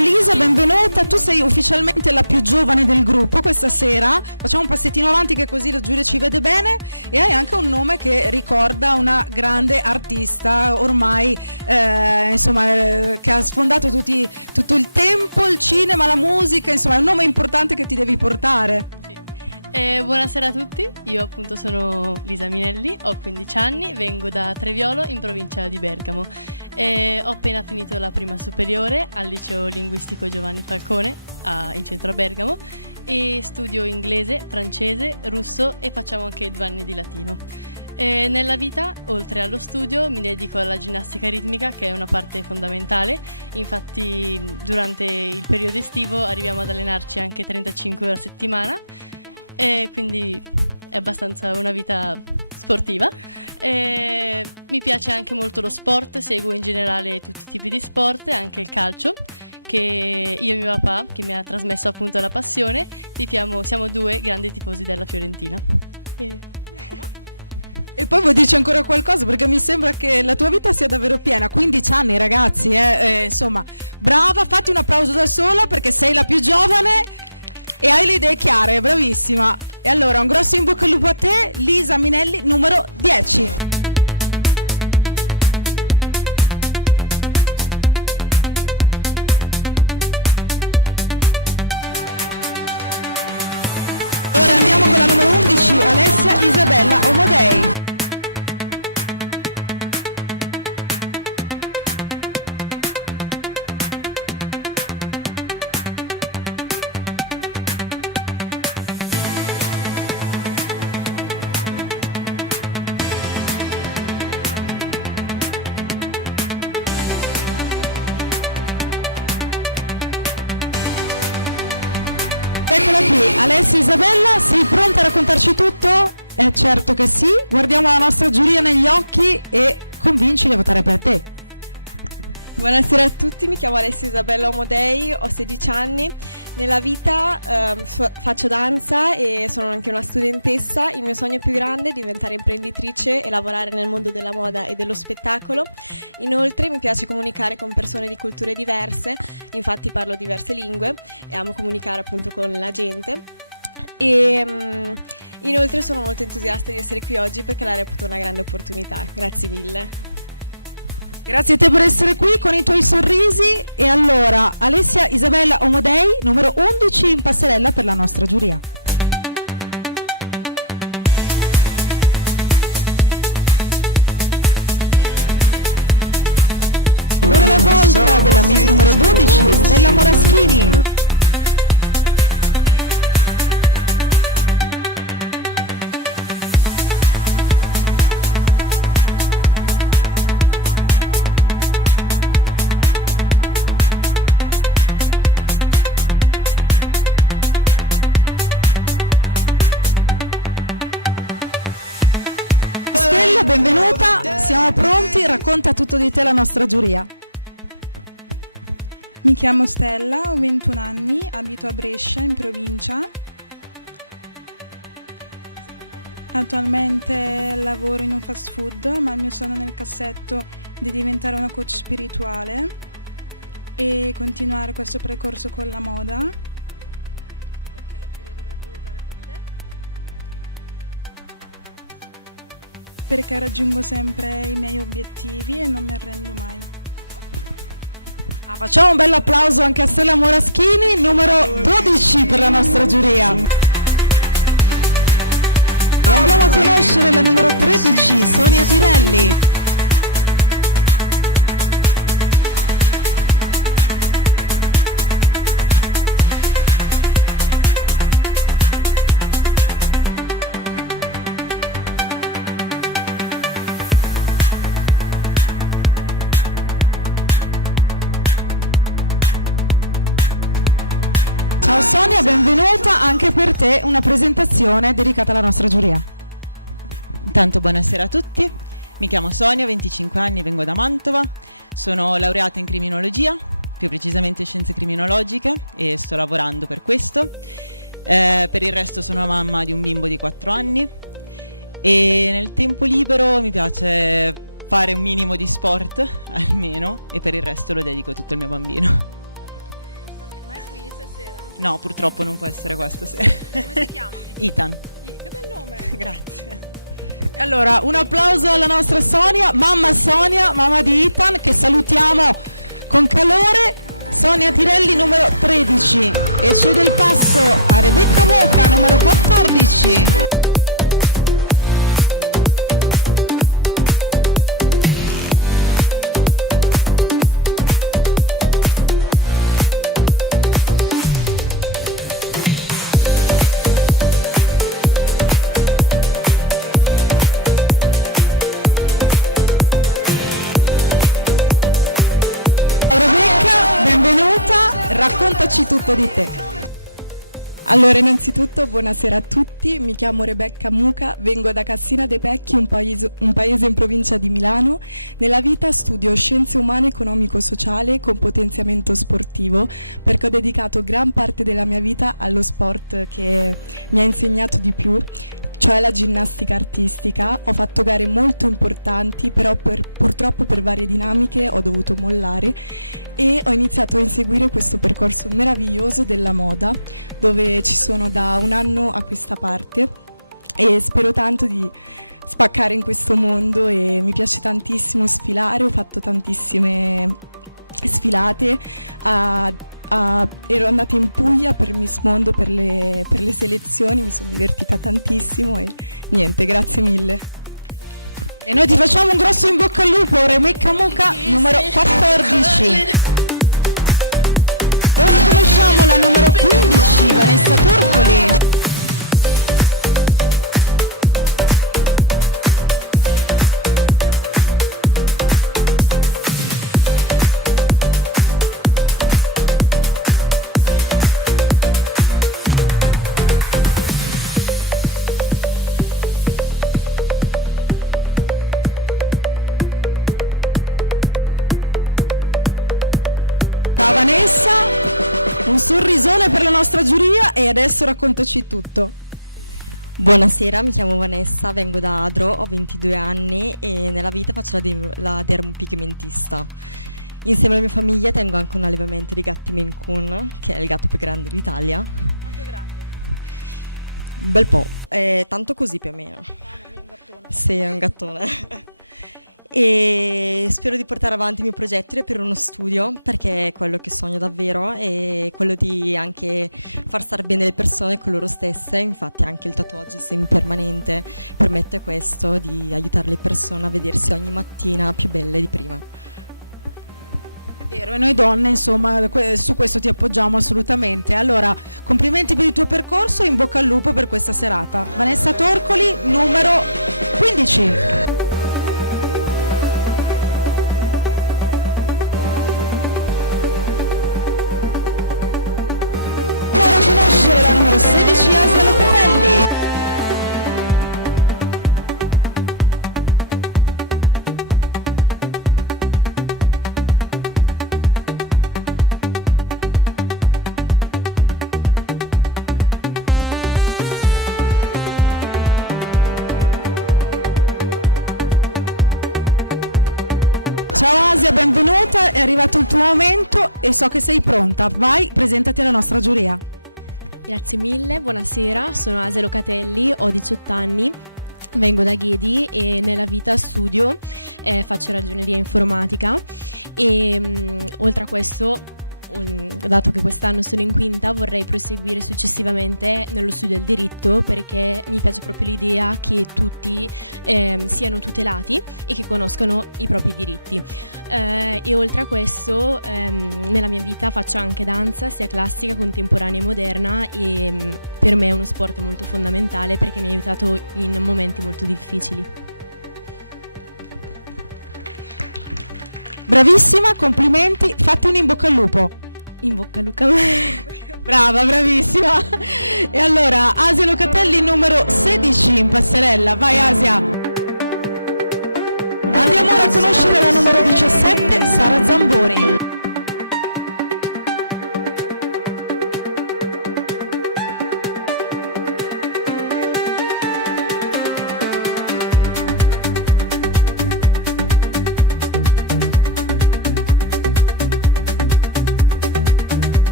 Lisa, benvenuta, tu sei ufficialmente la più giovane del gruppo questa sera, facciamo un passettino avanti che così la giuria ci vede bene e hai anche un nome che ricorda una grande artista ormai che ha sfondato tutto il tempo, il cinema, la musica, insomma è un nome importante che ti devi portare. Buonasera a tutti, io appunto sono Lisa Minelli, ho 15 anni, vengo da Treviolo in provincia di Bergamo. Ho appena finito la prima superiore al liceo linguistico Giovanni Falcone in centro a Bergamo e studio inglese, francese, russo e facciamo anche 2 anni di latino. Nella vita, oltre allo studio, mi dedico alla ginnastica ritmica che è una parte fondamentale, infatti durante il periodo estivo arriviamo ad allenarci anche 35 ore a settimana. Quindi è abbastanza una vita sportiva. Mi piace anche molto lo sport, seguo in generale tutti i tipi di sport, anche il calcio, che io e mio papà, che mi ha trasmesso appunto la passione, siamo 2 grandi tifosi della Fiorentina. E poi vuoi dirci ancora qualcosa perché mi sembra che la tua vita sia davvero piena, 15 anni ragazzi, insomma, brava, fatti un applauso da sola perché sei la più giovane e hai le idee chiare, bravissima. E allora un grosso in bocca al lupo a te, Lisa Minelli, numero 10. Ora andiamo con la numero 11, Alessia Isabella Omodei. Eccola qui, Alessia Isabella, sei pronta a raccontarci tutto? Certo che sì, guardiamo la nostra giuria negli occhi e convincili a votare per te. Buonasera a tutti, mi chiamo Alessia Isabella Omodei, ho 16 anni, nella vita faccio danza e sono anche una studentessa. Il mio sogno più grande è diventare imprenditrice e lavorare nel mondo della moda e dello spettacolo. Inoltre mi piace comunicare con persone di culture diverse, infatti parlo diverse lingue e amo comunicare appunto con la gente. Inoltre sono molto entusiasta di essere qui oggi perché la reputo una grande opportunità. Grazie mille. Grazie a te per essere qui con i tuoi sorrisi. E allora, Alessia Isabella Omodei, numero 11 in passerella per la nostra giuria. Ora la volta della Miss numero 12, Stella Moraschini. Cecilia, benvenuta, siamo pronti, racconta tutto di te la nostra giuria. Mi chiamo Stella, ho 21 anni, abito a Brescia, in provincia. Attualmente lavoro in un fast food, ma il mio sogno nel cassetto è di diventare una coach spirituale e continuare questo percorso con la moda. Perché la giuria dovrebbe votare per te? Perché raggiungo sempre i miei obiettivi e non mi arrendo mai. Facciamo un bel applauso anche a Stella Moraschini, numero 12 per la nostra giuria. E andiamo a conoscere la numero 13, Sonia Tirelli. Ciao Sonia, benvenuta, anche per te una presentazione dedicata alla nostra giuria. Intanto buonasera a tutti, mi chiamo Sonia, 25 anni, vengo da Mantova, sono laureata in criminologia, più precisamente scienze criminologiche e sto lavorando per questo. Per il resto sono mamma di un bimbo di 4 anni e nel tempo libero mi piace fare un minimo di sport almeno e per il resto lo dedico tutto al mio bambino. No, purtroppo non può essere questo. Come si chiama? Ethan. Che bel nome! Grazie. E allora, un applauso alla nostra Sonia, mamma di Ethan, che salutiamo con calore. Sonia Tirelli, numero 13. E cede il passo a Rebecca Moca, numero 14. Raccontaci tutto di te. Allora, innanzitutto buonasera a tutti, mi chiamo Rebecca Muca, vengo da Cassina dei Pecchi, un paese in provincia di Milano. Nella vita studio scienze umane economico-sociale con potenziamento sportivo, perché ho dedicato gran parte della mia vita allo sport che mi ha insegnato di più, cioè la ginnastica artistica. Ho fatto gare molto importanti, però purtroppo per varie dinamiche ho dovuto mollare e ho iniziato a inseguire questo percorso meraviglioso della moda, dove ci sono da un anno a questa parte e spero tanto di spaccare in questo mondo e mi piace tantissimo sfilare, ho fatto tantissime sfilate, ero andata in Puglia per Miss Mondo per le selezioni, mi sono divertita tantissimo e niente, grazie mille. E noi ti facciamo un grosso in bocca al lupo, Rebecca Muca, numero 14. Ora conosciamo la numero 15, Vanessa Torcoli. Vanessa, un sorrisone per la nostra giuria e adesso raccontaci tutto. Buonasera, mi chiamo Vanessa, vengo da Adro, ho 22 anni e nella vita faccio la dermopigmentista. Insieme alla mia famiglia tengo anche un allevamento di gatti Maine Coon, che è il gatto più grande d'Italia. Quanto grande? Un bel po', tanto così più o meno. È un gattone. Sì, è un gattone. E spero di portare avanti il mio progetto per uno studio, perché è quello che sogno davvero, e quello di anche far stare bene le persone con loro stesse. Infatti anche il tatuaggio semipermanente permette questo, di aiutare le persone a vedersi ogni mattina più belle di prima. È vero, e noi donne insomma su questo ti appoggiamo assolutamente. Allora, complimenti per il tuo percorso e in bocca al lupo per questa serata. Vanessa Torcoli, numero 15. La numero 16, Asia Locatelli. Ciao Asia, benvenuta, è arrivato il tuo momento e so che sei pronta. Vai, presentati alla nostra giuria. Grazie mille, buonasera, sono Asia Locatelli, ho 18 anni, vengo da Chieti e nella vita studio, faccio ragioneria informatica e oltre a questo, dato che quest'anno sono in quinta, vorrei proseguire successivamente nello studio del diritto perché mi piace proprio l'idea che tutti siano tutelati e che conoscano i propri diritti. E oltre a questo, nella mia vita faccio anche danza, sia classica, contemporanea e moderna e per me è uno sport molto fondamentale perché mi ha aiutato in momenti molto difficili. Bravissima, complimenti, fatti un in bocca al lupo. In bocca al lupo. Brava, bravissima. E allora, Asia Locatelli numero 16 in passerella. Vai Asia. Andiamo ora a conoscere la numero 17, Sara Zamboni.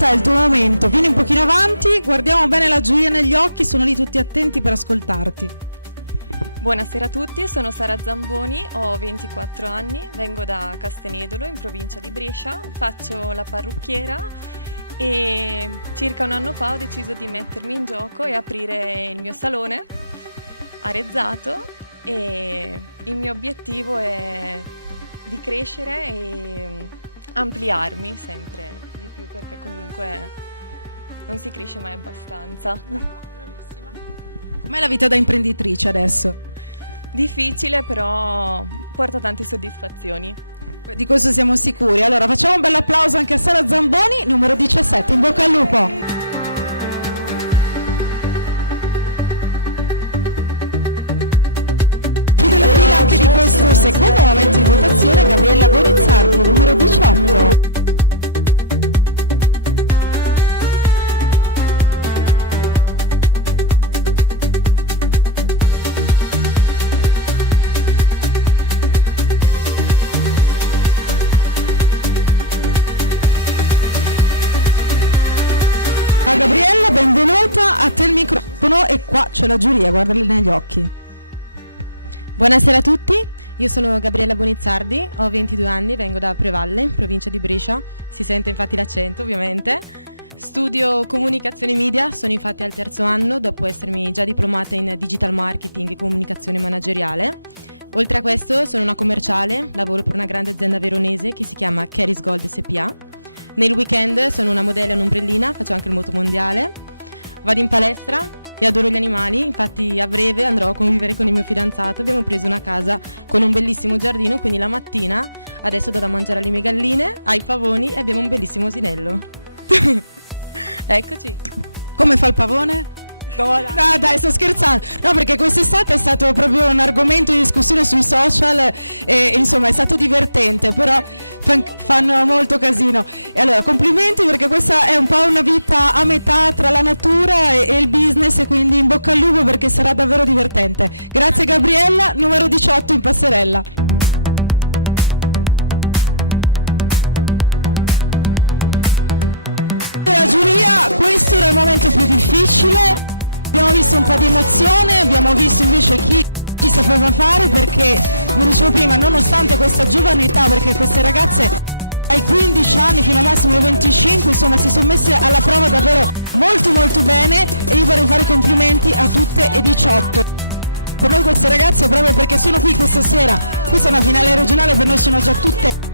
È il tuo momento, vieni un pochino avanti, guardiamo bene la giuria negli occhi, sono lì tutti attenti per ascoltarti. Buonasera a tutti, sono Sara Zamboni, ho 24 anni, vengo da Castenedolo in provincia di Brescia, faccio la parrucchiera e circa un anno fa ho deciso di mettermi in gioco e aprire il mio salone Arezzato e il mio obiettivo è di crescere e ampliarmi sempre di più perché comunque non si cresce mai abbastanza. Com'è la vita da imprenditrice adesso? Difficile, però porta tante soddisfazioni. Di questo siamo sicuri. Allora facciamo un bel applauso anche a Sara Zamboni, numero 17, in bocca al lupo. Chiude la fila anche di questo secondo momento di votazione Gabriella Bonizzardi, numero 18. Gabriella, benvenuta, a te il microfono e qua c'è la giuria, guardali negli occhi. Buonasera a tutti, io sono Gabriella Bonizzardi, ho 22 anni, vengo da Prevalle, in provincia di Brescia, si sente infatti l'accento ovviamente. Studio comunicazione media, sono infatti al terzo anno dopo essermi già diplomata in digital marketing e comunicazione manageriale. Oltre a questo sono una commerciale, lavoro per una grande azienda veronese che si chiama Keris Gold SPA. Nel weekend sono una modella e un'ombrellina, faccio anche il motomondiale. Vado in palestra e adoro gli animali, infatti a breve andrò a convivere con il mio fidanzato. Abbiamo preso una casa con un bellissimo giardino, quindi la mattina adesso do da mangiare alle mie galline, ai pavoni e abbiamo un bellissimo asinello. Eccoci. Come fa il pavone? No, dai, sto scherzando. No, perché quest'estate è stato proprio un argomento di discussione sui social e insomma è stato divertente, però fanno molto casino. E allora, complimenti perché questa è un po' una vita a metà tra la natura e il business e quindi in bocca al lupo perché sarà davvero divertente. Grazie Gabriella, numero 18 in passerella. La giuria, questo era il momento più difficile. Abbiamo visto un po' di emozione, abbiamo visto invece chi sapeva fare perché, come dicevo prima, nonostante questa giovane età, perché queste ragazze ai 15 anni fino al massimo ai 25, insomma si sono messe alla prova davvero molto molto bene e io vorrei fare i complimenti a tutte e 18. Per noi queste ragazze proprio perché sono qui questa sera, questa è una finale regionale, per noi sono già tutte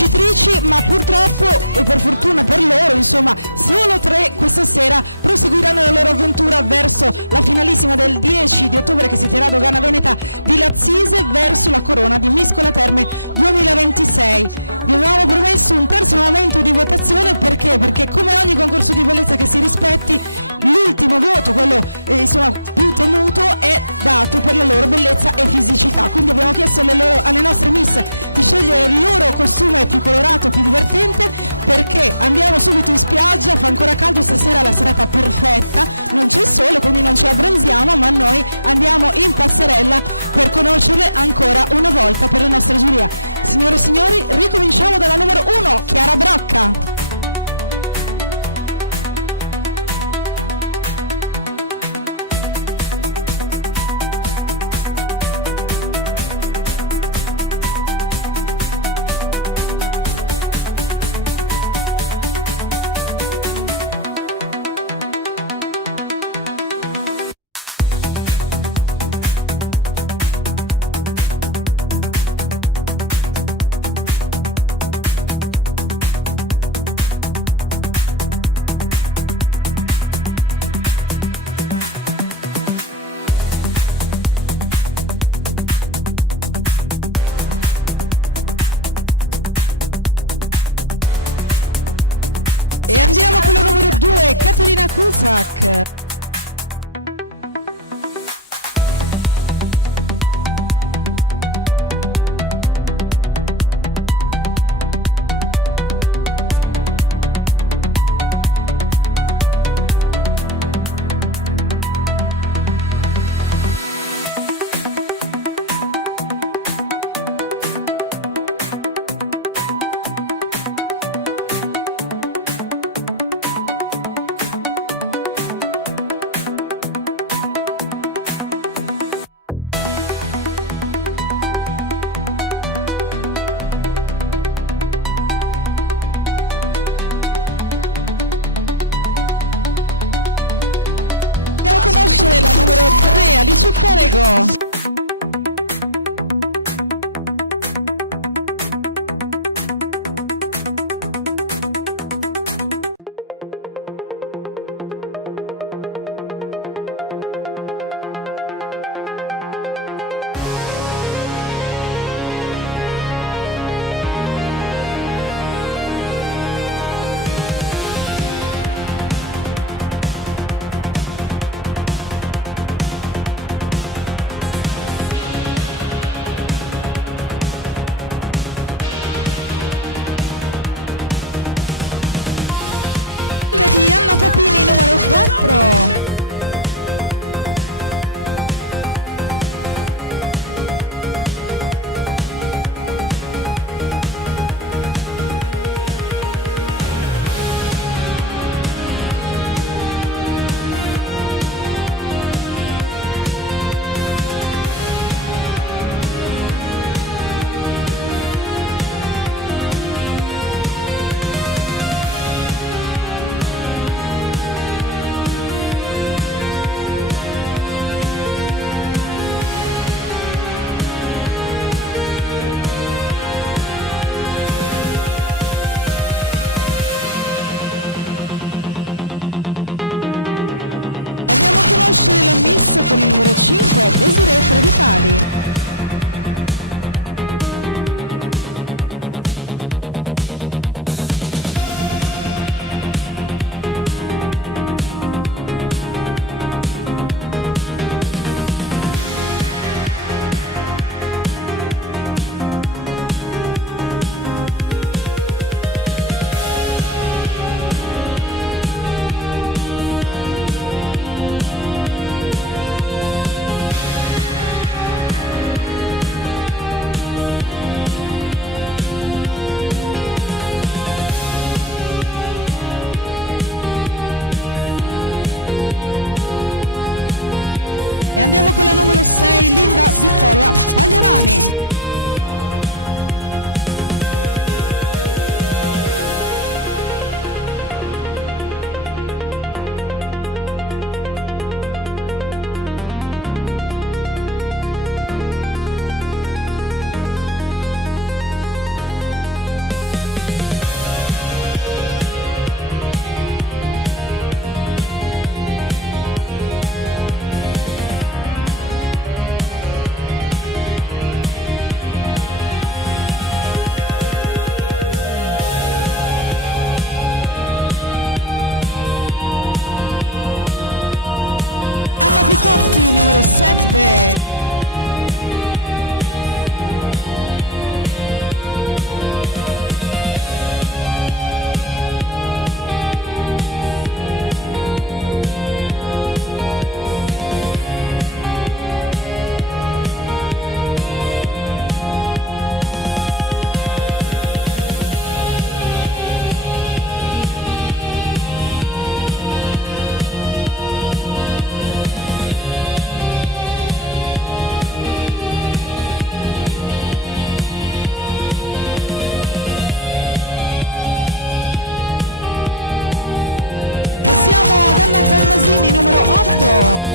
vincitrici, ma purtroppo o per fortuna per loro, insomma, solo 3 questa sera proseguiranno la loro avventura verso la finalissima del 10 di ottobre che si terrà a Dogana Veneta di Lazzise verso la corona di Miscola Terme 2026. Vi avevamo promesso un terzo momento di votazione perché come ogni concorso di bellezza che si rispetti, l'ultimo voto, quello insomma più contenuto è dato per la loro bellezza e fisicità, quindi abbiamo chiesto alle nostre miss di scegliere il loro costume più colorato, più divertente, perché andiamo subito in spiaggia, fa ancora caldo stasera, la serata perfetta, non c'è sole quindi non ci abbronziamo, ma noi andiamo in passerella per conoscerle ancora una volta per la nostra giuria. Signore e signori, ricominciamo dalla numero 1, Chiara Brocca. E andiamo con la numero 2, Caterina Cusack. Conoscere la numero 3, Alice Perego. Di Anna Papini, numero 4. Conoscere la miss con il numero 5, Desiree Travitali. E andiamo con la numero 6, Linda Vittoria Pagliarani. Picotti, numero 7. Calmasini, numero 8.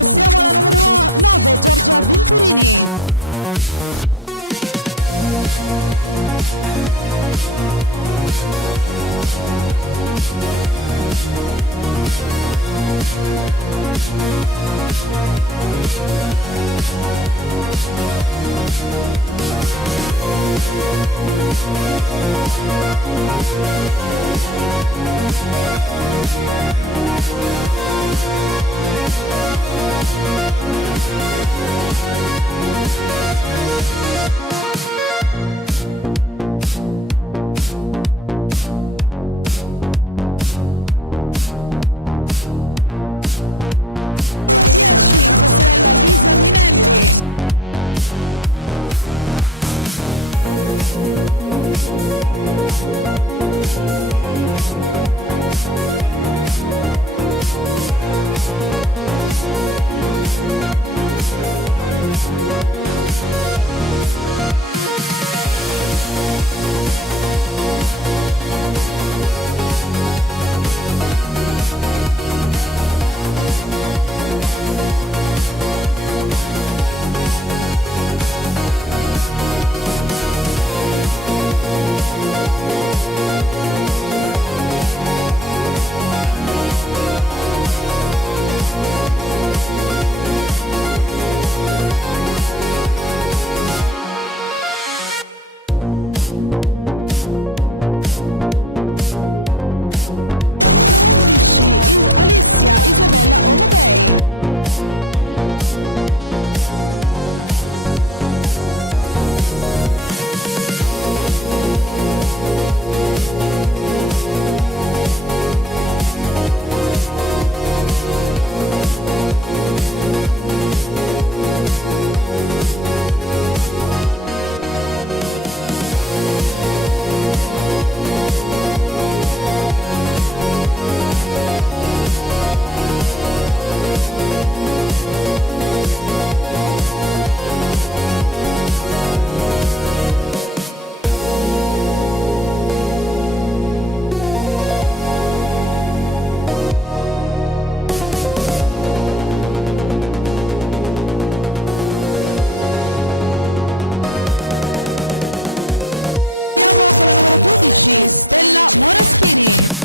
Siamo alla numero 9, Giorgia Venturini. Alessia Isabella Omodei. Con la numero 12, Stella Moraschini.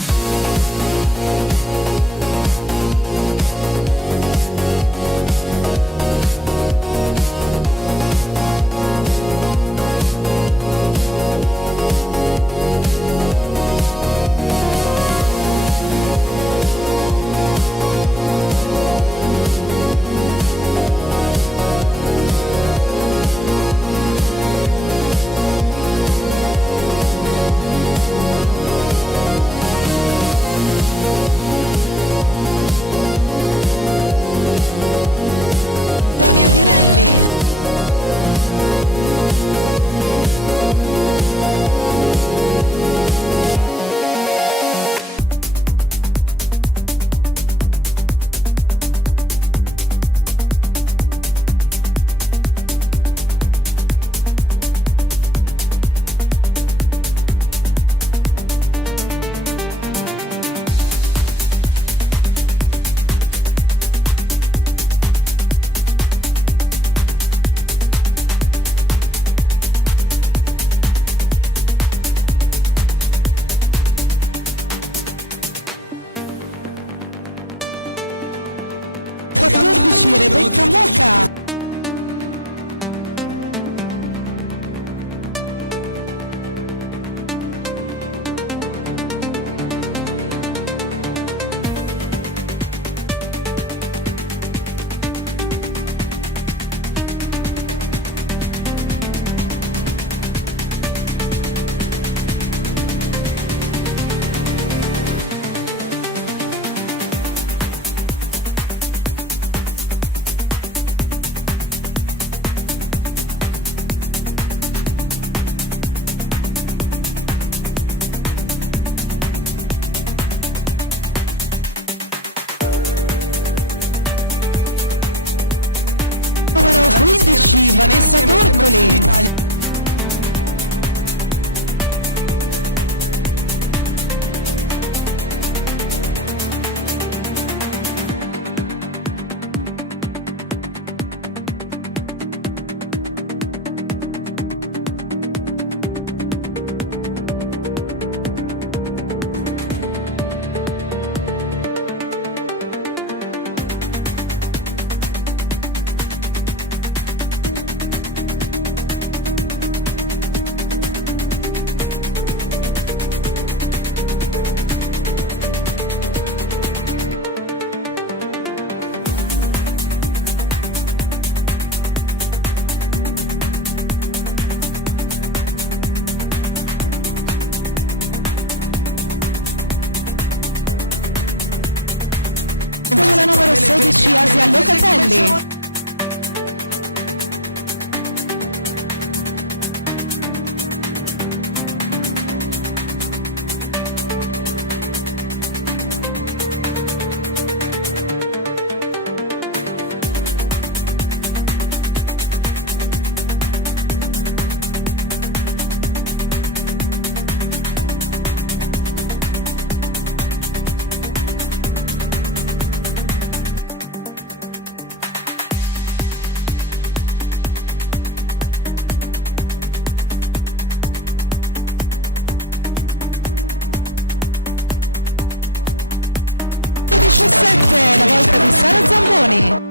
16 Rebecca Mucca. Numero 15 Vanessa Torcoli. La numero 16 Asia Locatelli. La volta di Sara Zamboni.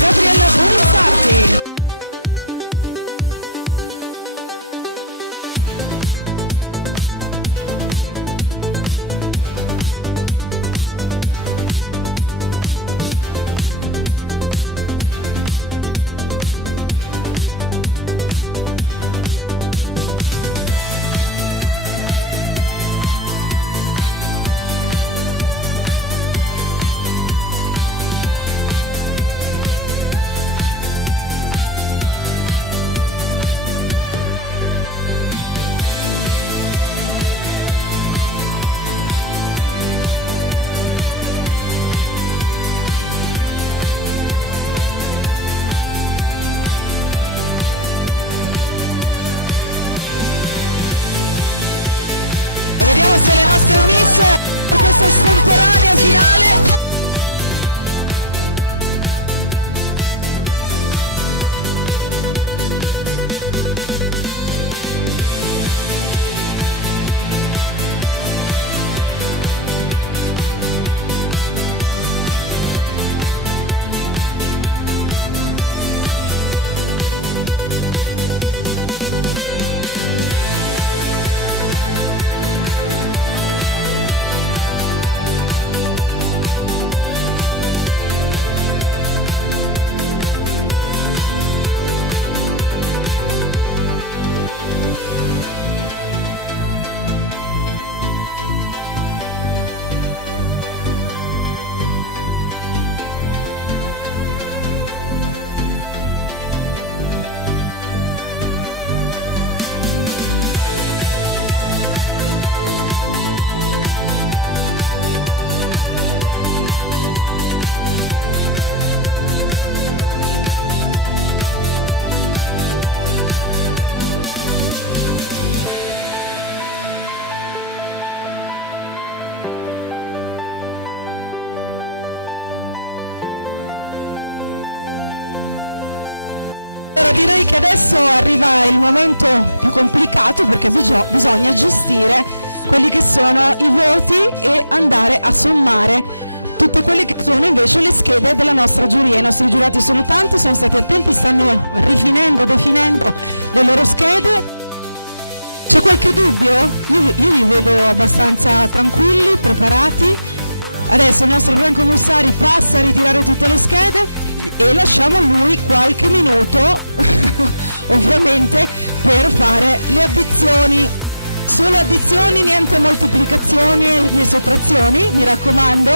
Gabriella Bonizzardi. Vediamo se le nostre miss per questa estemporanea finale. Allora direi che adesso arriva il momento più complicato, perché bisogna gestire quelli che sono i voti e andare a sommare tutte quelle che sono invece le schede della nostra giuria. I nostri giurati sono tanti, sono stati attenti, stanno definendo le loro schede. C'è qualche dubbio? Io vi vedo abbastanza tranquilli, preparati. Adesso il nostro Franco Mussari passa a ritirare tutte le schede e lasciamo a lui qualche minuto ovviamente per fare le addizioni. Solo addizioni, niente moltiplicazioni né sottrazioni, mi raccomando,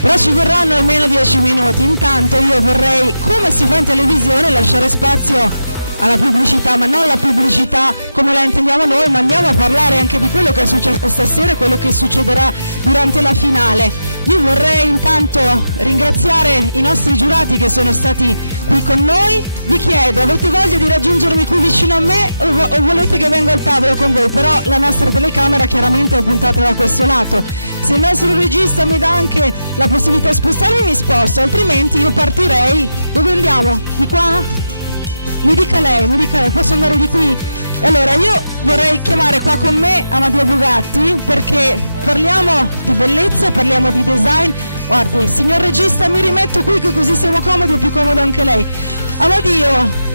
però ci vorranno almeno 10 minuti. Intanto io vorrei, come si fa in televisione, lasciare spazio alla pubblicità, ma non la pubblicità come la intendiamo noi, ma andiamo a parlare anche di quello che è successo stasera e quello che succederà durante la finale. Io vorrei intanto ringraziare i nostri giurati che sono stati qui con noi. Vi chiedo, avete voglia di raggiungermi qui vicino a me o volete che venga al tavolo con voi? Però la nostra telecamera chiaramente è puntata da questo lato. Se il nostro regista mi dà anche la possibilità di spostarmi, mi sposto, altrimenti io partirei. Dove andiamo? Di qua? Mi dica lei, posso andare di qui? Allora io vorrei chiamare qua con me Amadio Bugatti, perché parliamo di bellezza, parliamo di design. Guardi, signor regista, mi rimetto qui che così siamo comodi e più comodo anche lei. Amadio,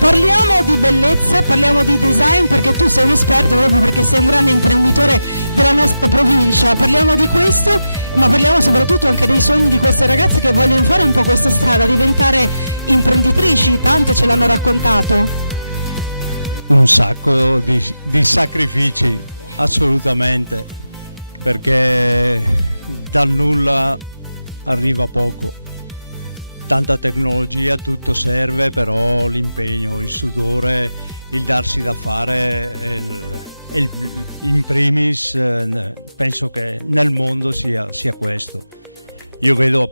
parliamo di bellezza, parliamo di design, perché tu sei un esperto, proprio perché sei un grande imprenditore della nostra provincia. Parliamo di questo, ma parliamo soprattutto anche dei sogni di queste ragazze che vogliono fare un po' questa strada, diventare imprenditrici. Tante ce l'hanno raccontato. Un sacco di sacrifici, assolutamente, perché dal nulla arriva poco. Tanta tecnologia, tutto serve, però l'impegno, il sudore, il darsi da fare, in primis penso che nel mondo sia questo. Io vedo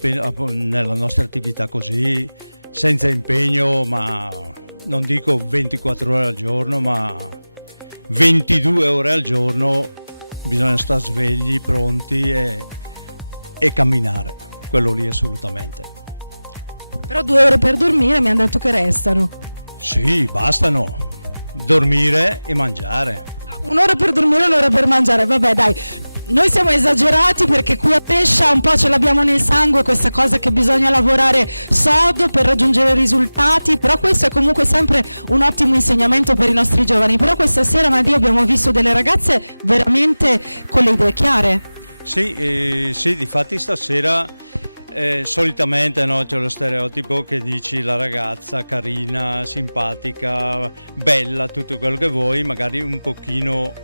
nella nostra attività così, senza impegno, ma non dico 24 ore al giorno, ma 22 ore al giorno bisogna stare svegli, pronti e camminare, quello lì assolutamente. Però 2 ore per dormire mi hanno detto che restano. Sì, bastano. Dormire e mangiare. 1 ora per dormire e 1 ora per mangiare, vabbè dai. Noi siamo esagerati perché qui a Pescia un po' ce l'abbiamo nel sangue questa cosa che bisogna lavorare sodo per raggiungere risultati, però questo è comunque sempre un ottimo insegnamento per i nostri giovani. Però questa sera, Madia, abbiamo visto delle ragazze veramente con le idee chiare. Sì, difatti stasera solitamente c'è lo stereotipo che dici la ragazza carina, simpatica, bella, tutto quello che vuoi, magari un pochino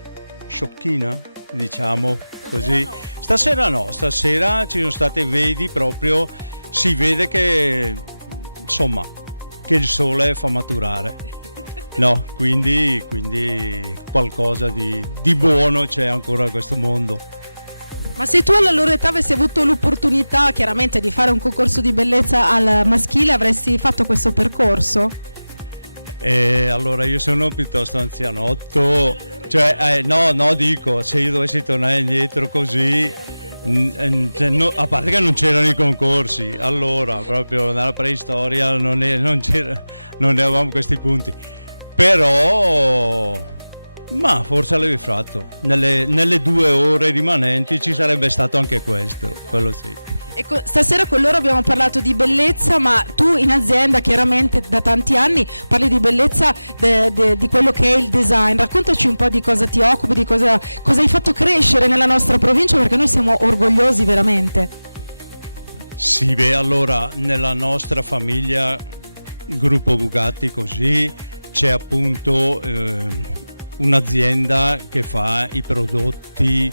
sciocchina, diciamo così. Stasera no, stasera ci sono state, vedi proprio, si vede che insomma che il sole fa maturare, no? Quindi qualcosa di buono c'è ancora in questo mondo. Ma se tu alla loro età avessi avuto l'opportunità chiaramente di fare un concorso di bellezza al maschile, avresti fatto questo percorso? Allora io sono piuttosto anzianotto, cioè dico, se io dovessi tornare indietro così, a parte che non c'erano i concorsi, allora proprio nella preistoria non avevamo questi punti, però ma forse l'avevi fatto nelle 2 ore rimanenti, ci sarebbe stato anche questo, quello sì. Ecco, stasera con loro abbiamo parlato di bellezza, ma tu in azienda chiaramente da tanti anni parli di bellezza, di quello che è il design. Raccontaci un po' di cosa ti occupi, di cosa hai fatto crescere nella nostra provincia, perché noi siamo orgogliosi veramente. Sì, allora nella nostra famiglia Gruppo Bugatti così c'è appunto un'azienda che fa i prodotti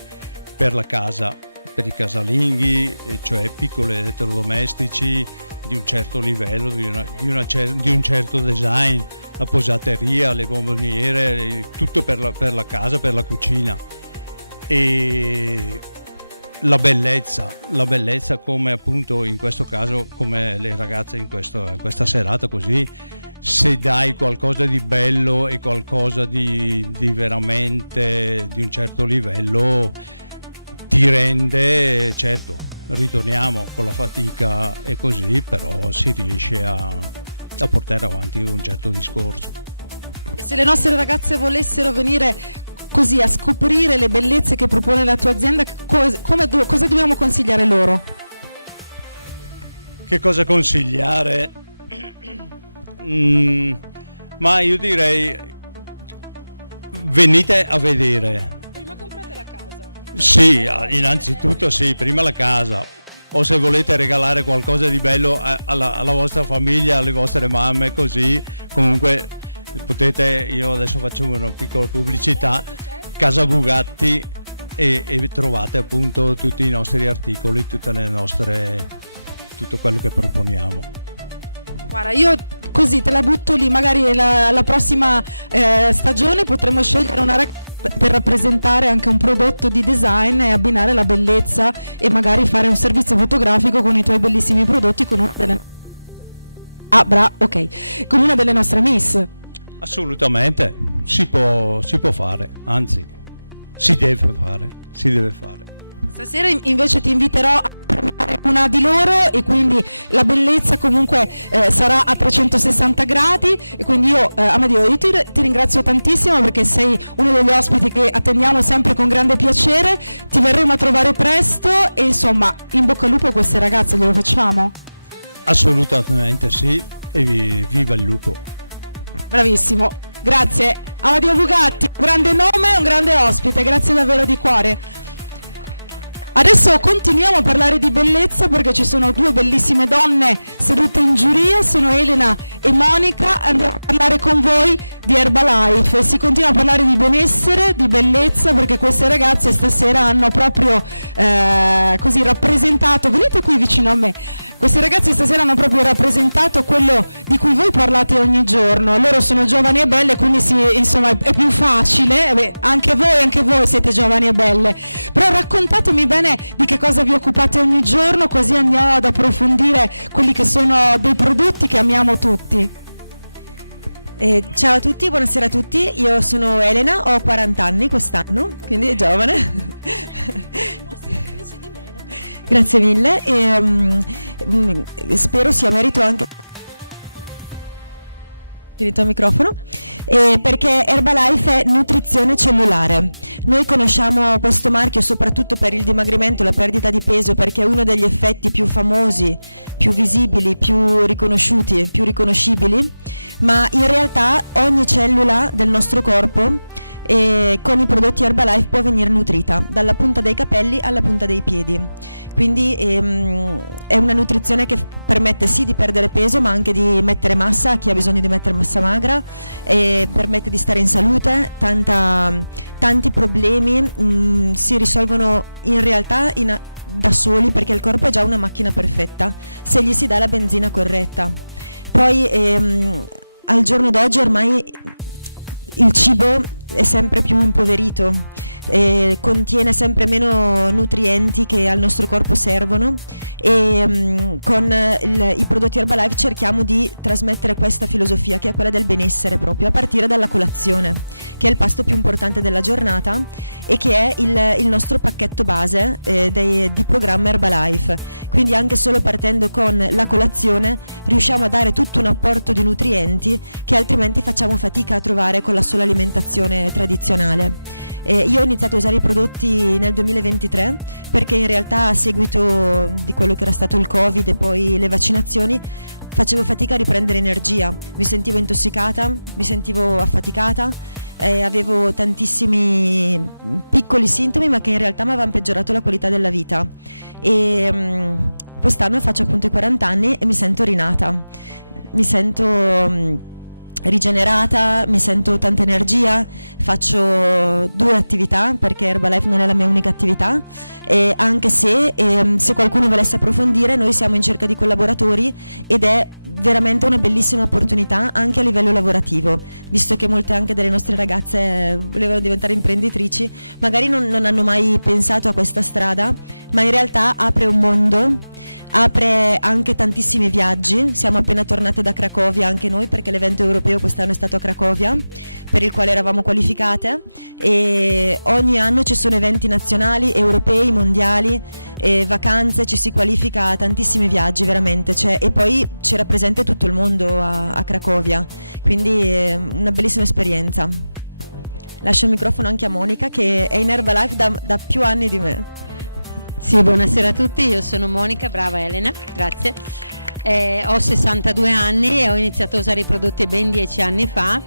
per la casa, per i casalinghi, cioè piccoli elettrodomestici di un certo livello, di un certo design, la posateria, le bomboniere, tutto per la casa, per la cucina. E la bellezza come appunto in questo caso, come le ragazze in questa serata così, se dai qualcosa di bello e qualcosa di veramente di un certo livello, ti rende, certo, ritorniamo con la fatica e così, però si riesce a a portare avanti un certo discorso. E se le nostre ragazze volessero venire così a scoprire le bellezze che propone la tua azienda, cosa dobbiamo consigliare loro? Che cosa consigliare? Ma io direi venite a vedere. Prima comprate la casa. Sì, innanzitutto sì, prima la casa. O se volete regalare qualcosa di bello alla vostra famiglia, alle vostre mamme, così comunque potete, io adesso faccio una piccola pubblicità, Casa Bugatti, e trovate appunto tutti i nostri articoli, tutte le nostre, tutto quello che proponiamo. Guarda, io così te la butto lì, magari la prossima stagione potremo scegliere una ragazza per rappresentare anche un prodotto di design e abbinare la bellezza e magari fare un servizio fotografico con i tuoi bellissimi prodotti con una delle con una delle nostre miss. Assolutamente, si può fare, anzi si deve fare. Stasera invece ti inviterò a premiare una di loro e quindi la bellezza comunque sarà a 360 gradi e quindi io Amadeo ti ringrazio tantissimo perché sei uno degli ospiti che attendiamo sempre con grande piacere, ti verremo a trovare presto e insomma in bocca al lupo a queste ragazze, glielo facciamo? Assolutamente sì, e viva il lupo. Bravissimo, grazie Amadeo Bugatti, un grande nome, un grande ospite, grazie davvero di cuore. Adesso continuiamo a parlare di bellezza perché ci sono due bellissime donne sedute in giuria, sono Elena e Monica, andiamo a parlare con voi di Herbalife e si continua a parlare di benessere, di bellezza perché queste ragazze stasera hanno proprio così rappresentato, venite qui vicino a me, queste ragazze stasera hanno proprio rappresentato quello di cui voi parlate ogni giorno, loro sono giovani e belle quindi insomma è più facile, anche voi siete giovani e belle, però raccontatemi bene di che cosa vi occupate ogni giorno così andiamo ad approfondire quelli che sono dei prodotti che amiamo tutti. Ciao a tutti, buonasera a tutti, io sono Elena, ho 40 anni quest'anno, quindi giovane. Grazie mille e spero sia merito anche finito il microfono, perché Herbalife è nutrizione cellulare. Noi conosciamo questo marchio soprattutto per il dimagrimento e la perdita di peso perché è uno degli effetti più famosi, più visibili, più riconosciuti, più riconoscibili, ma in realtà ogni cellula del nostro corpo con i prodotti Herbalife può venire nutrita dalla punta dei capelli alla punta dei piedi, quindi è una nutrizione che permette sì di perdere peso ma anche di mettere massa a chi ha bisogno di mettere massa magra e permette di stare in salute, tanti problemi si risolvono in realtà da soli perché il corpo è già una macchina perfetta se gli si dà la benzina corretta. Poi al giorno d'oggi ormai il cibo è sempre più impoverito, contiene sempre meno nutrienti che al nostro corpo servono e con i prodotti Herbalife cerchiamo di trasmettere questa filosofia che è quella del benessere proprio a partire dalla colazione che è il pasto più importante della giornata e che è il nostro pacchetto base di programma Herbalife, quindi anche solo partendo con la colazione riusciamo a dare tutto un apporto di nutrienti che altrimenti facciamo fatica a trovare con la sola alimentazione tradizionale. Io ho iniziato a usare i prodotti nel 2023 perché in realtà a seguito di quello che era stato il Covid e poi le vaccinazioni facevo fatica a riprendere energia, mi sentivo intossicata, mi sentivo affaticata, avevo tantissimi piccoli sintomi ma che in realtà mi avevano peggiorato la qualità della vita e quest'anno faccio appunto i 40 anni e mi sento rinata, mi sento rigenerata, mi sento tanta energia, faccio 2 attività perché Herbalife non è la mia unica attività e anche se qualcuno volesse approfondire noi siamo in cerca di collaboratori ed è veramente una bellissima opportunità anche a livello lavorativo, visto che molte anche delle nostre ragazze volevano diventare imprenditrici, magari non hanno mai pensato a questa strada, ma in realtà apre un mondo apre anche tantissimi viaggi. Siamo appena tornate da Cracovia anche noi, perché l'evento europeo quest'anno è stato a Cracovia, per il quale eravamo qualificate, e ogni anno ci sono eventi nazionali, europei, mondiali, vacanze, ci si qualifica a tantissimi viaggi veramente, e poi c'era presente tutto il mondo a Cracovia, quindi una bellissima esperienza. Lascio il microfono anche a Monica, che è in Herbalife da più anni di me. Sì, buonasera a tutti, io sono Monica, brava Elena, grazie. Ho 62 anni e ho iniziato a usare i prodotti ben 10 anni fa,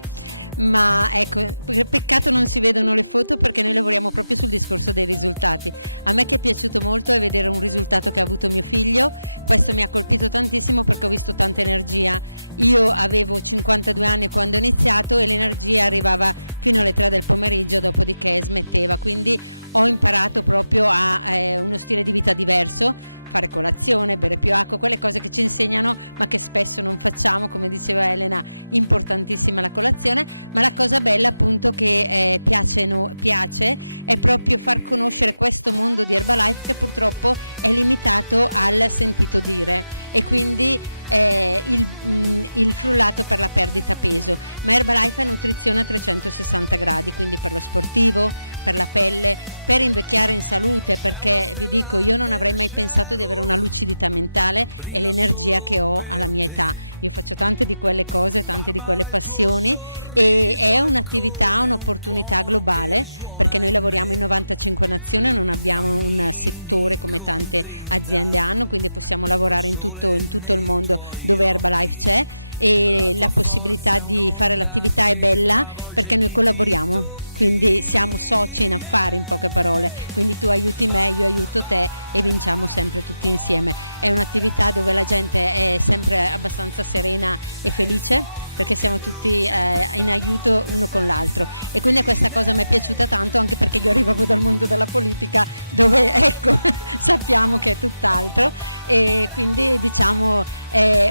ma ecco, peccato non si vedono le foto, perché noi lavoriamo proprio sul discorso dei risultati. A me che è piaciuto molto è vedere un risultato che ha avuto mio figlio. Questo mi ha colpito tantissimo, perché ho visto tanta energia. Io avevo 52 anni quando ho iniziato e l'energia arrivava fino alle 3 del pomeriggio, dopodiché smetteva, quindi ho imparato proprio a uno stile di vita diverso, fare colazione, bere più acqua, quelle cose che ci insegnano ma che spesso non facciamo, come diceva Elena, importantissima la colazione, ma la cosa bella appunto che piace è proprio far conoscere questo mondo di Herbalife, che purtroppo è limitato al sentito dire, e quindi il frullato per la perdita peso, ma Herbalife è nutrizione a 360 gradi, quindi per lo sportivo, per la pelle, per invecchiare in salute, perché vi dico, io non avrei mai pensato di avere una lucidità mentale e l'energia che ho alla mia età. Io faccio tante di quelle cose, tante di quelle passioni, e è un'attività, un'opportunità globale, perché noi lavoriamo in 95 nazioni, non abbiamo un settore come tante aziende hanno, quindi possiamo lavorare in tutto il mondo dove Herbalife c'è, e la possibilità di fare l'attività è bella perché noi collaboriamo, quindi siamo soci in affari, in poche parole, quindi tu aiuti me, io aiuto te e vinciamo sempre tutti insieme. È un'attività dove la gente è sempre abbastanza serena e felice, perché siamo tutti in aiuto uno con l'altro, e quindi questa cosa mi è piaciuta tanto, anche perché io arrivavo dal mondo della politica, dove ecco sappiamo che è tutt'altro, e quindi diciamo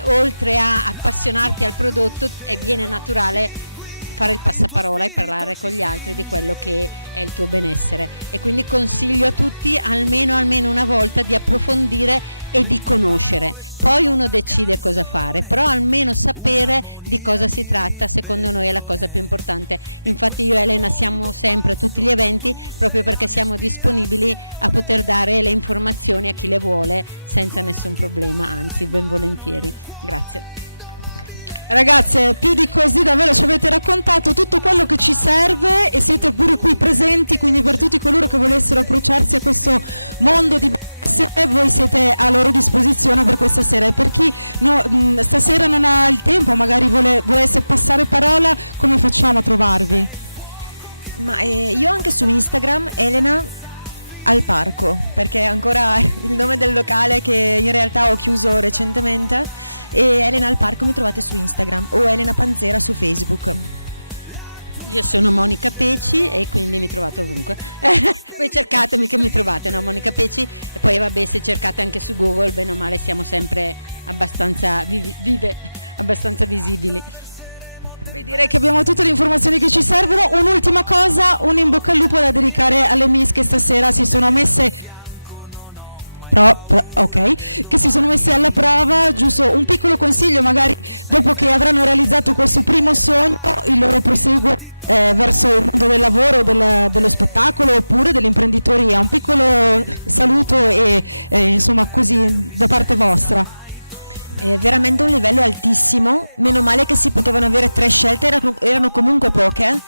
oltre a appassionarti al prodotto viene naturale fare il passaparola e parlare con gli altri di quello che è il tuo benessere, e quindi consiglio a tutti almeno una volta di approfondire e di conoscere. Poi uno decide cosa fare, però almeno sapere di cosa si tratta, secondo noi è la cosa più importante. Infatti io e Elena siamo sempre a tutti gli eventi, proprio perché siamo disponibili a poter dare le informazioni a chi le vuole senza nessun problema, anzi ben volentieri. Grazie. Ragazze, più di così davvero ci avete raccontato tutto quello che ci serve, e siete pure qui presenti, quindi per tutti coloro che volessero approcciarsi a questo mondo di benessere, voi siete a loro disposizione per questa sera. E per chi stasera non ha il tempo, magari volesse passare parola, come facciamo a trovarvi? Ma io anche su Instagram, Elena al parco, perché è ancora il nome del locale che in realtà ho chiuso recentemente, e Elena al parco mi trovate su Instagram, o Elena Panzera su Facebook. Io sono Monica Peci e quindi mi trovate ovunque. Voi cercatemi che mi trovate, no? Monica Peci, e poi vabbè, se cercate anche su Google, bene o male siamo sempre abbastanza vive, abbastanza visibili. Beh, direi che abbiamo tutte le informazioni che ci servono. Un'ultima cosa, un in bocca al lupo da dedicare alle Miss che stasera si sono messe che si sono messe alla prova. Giusto un piccolo consiglio, magari dopo che avranno realizzato questo primo sogno, il loro proseguo verso il mondo del lavoro, dello spettacolo oppure dell'imprenditoria. Un piccolo saluto e insomma così da parte vostra. Veramente un livello altissimo, meno male che si potevano avere 3 scelte, erano comunque poche,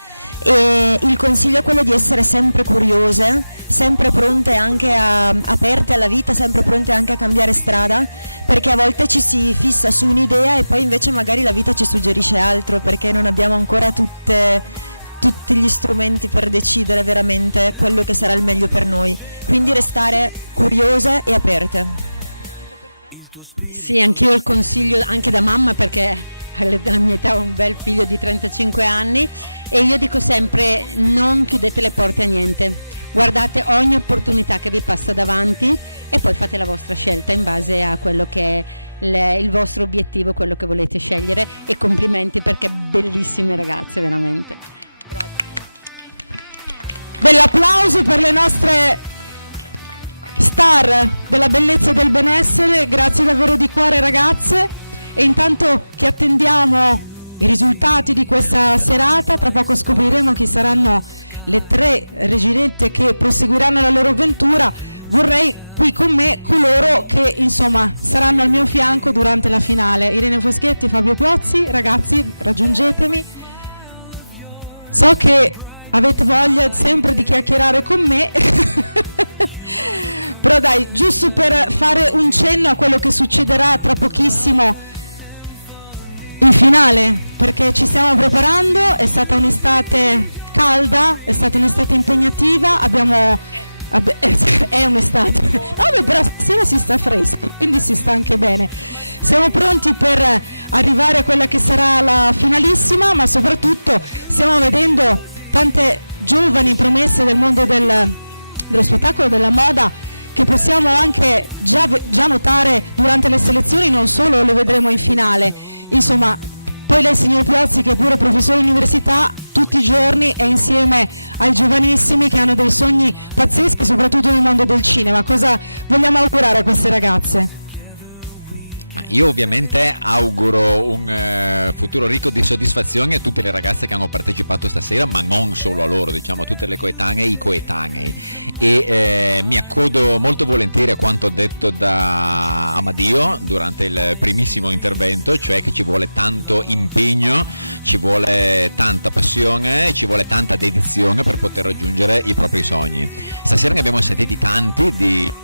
e il consiglio è quello di essere sempre curiose, sempre pronte anche aperte alla vita, sempre pronte anche a cambiare strada, perché a volte ci si fissa su un'idea e poi invece magari la vita ci suggerisce altro, perché non abbiamo ancora tutti gli strumenti per decidere veramente quello che sarà il meglio per noi, quindi restare curiose e aperte. Sì, anch'io il consiglio anche da mamma, perché alla mia età ho un bel figlio di 35 anni, e io dico sempre: non chiudete le porte a niente, guardate ogni opportunità che vi passa davanti e poi fate la vostra scelta in base a quello che è il vostro obiettivo, quello che volete scegliere, e complimenti perché bellissime ragazze, veramente. Grazie. Bell'applauso per le nostre star della bellezza e del benessere. Grazie davvero di cuore ragazze, e intanto che attendiamo i risultati di questa serata, tra poco scopriremo chi saranno le 3 reginette che proseguiranno la loro avventura. Vorrei qui con me coloro che insomma saranno al mio fianco durante la finale: Irene Foschetti, Fabio Piozzi. Ragazzi, raggiungetemi, so che avete voglia sempre di chiacchierare con me però dai, giusto per fare un cenno a quello che succederà tra pochissimo in finale, perché ci stiamo preparando. È stata un'estate calda, è stata un'estate impegnativa, è un'estate, no, però stasera si sta fresco, quindi si sta anche bene. Siamo pronti per arrivare a quella che sarà la finalissima, ma soprattutto stiamo vedendo tante giovani promesse del mondo dello spettacolo, della moda, che possiamo anche già notare durante le selezioni, non solo le vedremo in finale. Insomma, poi lei, signor Piozzi, che è pure professore di università, tutti i giorni è insieme ai giovanissimi che hanno dei sogni pazzeschi, soprattutto nel mondo del cinema. Cosa vogliamo augurare a queste ragazze? Io ovviamente auguro un futuro ricco di soddisfazioni a tutte le ragazze che hanno partecipato stasera, ma non solo a loro, diciamo a tutte le coetanee e i coetanei, e mi accodo molto volentieri a quanto detto da Amadio durante il primissimo intervento, cioè che ci vuole tanto impegno, ci vuole tanta passione, ci vuole tanta dedizione per poter raggiungere i propri sogni. Stasera ne abbiamo sentiti tanti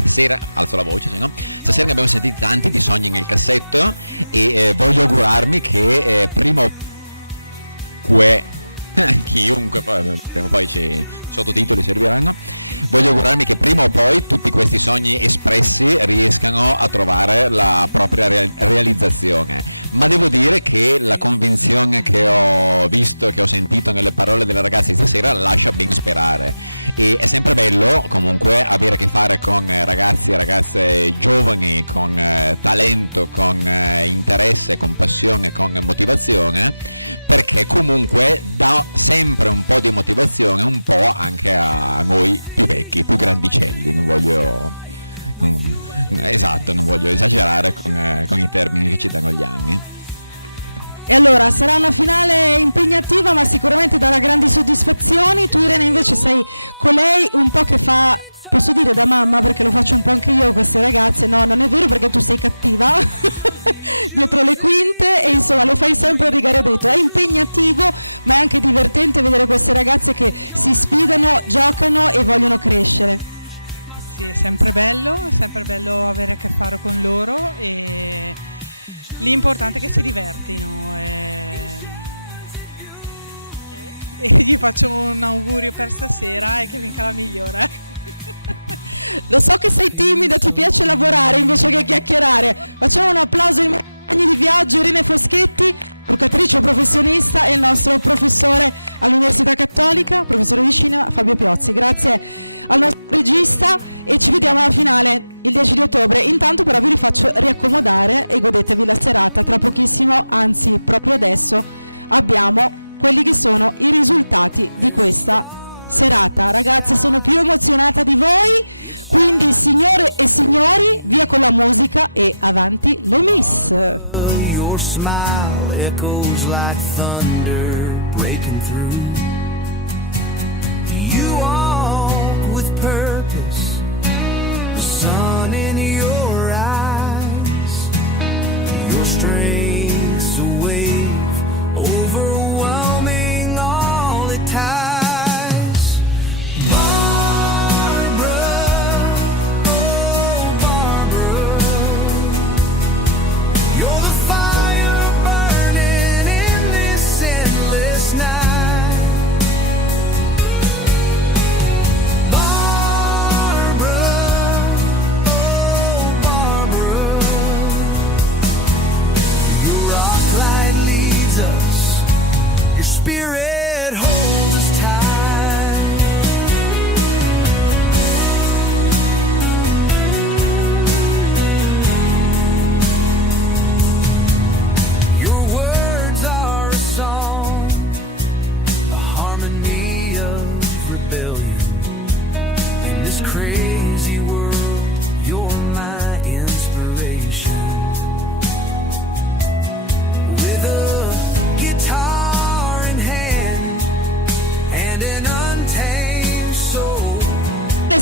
Stasera, alzo la voce, se no. Stasera ne abbiamo sentiti tanti di sogni nel cassetto, e voglio augurarmi che prima o chiunque, poi i sottotitoli serviranno, voglio augurarmi che prima o poi tutti questi sogni espressi riescano a trovare la propria realizzazione. Ma devo dire che la convinzione che ho visto, che ho sentito nelle parole delle ragazze stasera lascia ben sperare, e è sempre bello comunque avere a che fare con ragazzi e ragazze giovani, con talento, con interesse, con passione, con motivazione, perché comunque dà sempre un po' di motivazione, un po' anche a noi più vecchi, più grandicelli. Non voglio esagerare con i termini che ci danno gli anni. E allora sarà una finale impegnativa, ma sicuramente darà grandi soddisfazioni. Tu, Irene, invece sei colei un po' che fa, posso dire da mamma, perché lo faccio un po' anche io con queste ragazze. No, non è vero, perché tu sei cattiva dietro le quinte, e insomma lo fai sempre a rigare dritto. È impegnativo, ma è anche divertente vedere queste ragazze che si sfidano, giocano e vogliono crescere. Sì, è sempre bello avere a che fare con loro, e l'importante è che si divertino, e gli faccio un augurio per stasera e che vinca la migliore. Lo so che sei timida, ti piace lavorare invece che chiacchierare. Facciamo un applauso ai compagni di viaggio: Irene Foschetti, educatrice professionista, e il nostro professore all'Università Cattolica, professore di cinema, Fabio Piozzi. Grazie al nostro regista, e ci vediamo alla finale il 10 di ottobre. Intanto però vi rifaccio riaccomodare e godetevi la serata. Tra pochissimo, anzi proprio adesso, abbiamo quelli che sono i risultati di questa serata. Ragazze, sono più emozionata di voi, quindi signore e signori, via con la musica e avanti le Miss. Your smile echoes like thunder breaking through. You walk with purpose, the sun in your eyes, your strength's a wave overwhelming all the time.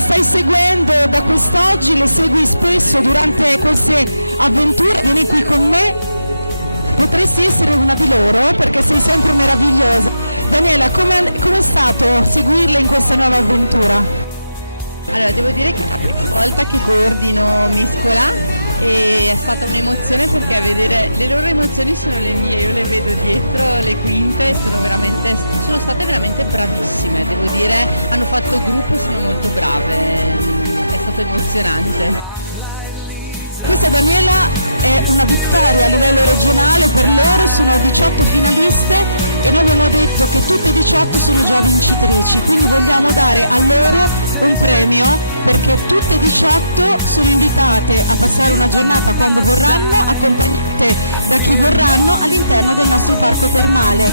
stai seguendo da quest'oggi, le segui spesso durante queste avventure, vieni qui con me, potresti essere una di loro perché sei sempre meravigliosa. Daniela, com'è stato seguirle in questa nuova avventura? Allora, devo dire che è la prima volta che coordino Mescola e è stata un'emozione perché vedere le loro emozioni sono le mie, io le vedo dietro le quinte e sono state veramente bravissime, devo dire, hanno fatto gruppo e sono molto brave, è stato emozionante. Questa, Daniela, è una vittoria a livello regionale per loro, sono 18 finaliste e noi abbiamo detto che tutte e 18 sono già vincitrici, quindi vogliamo dare a loro un premio perché tutte e 18 sono invitate a passare una giornata quando vorranno, accompagnate da chi vorranno all'interno del nostro parco termale.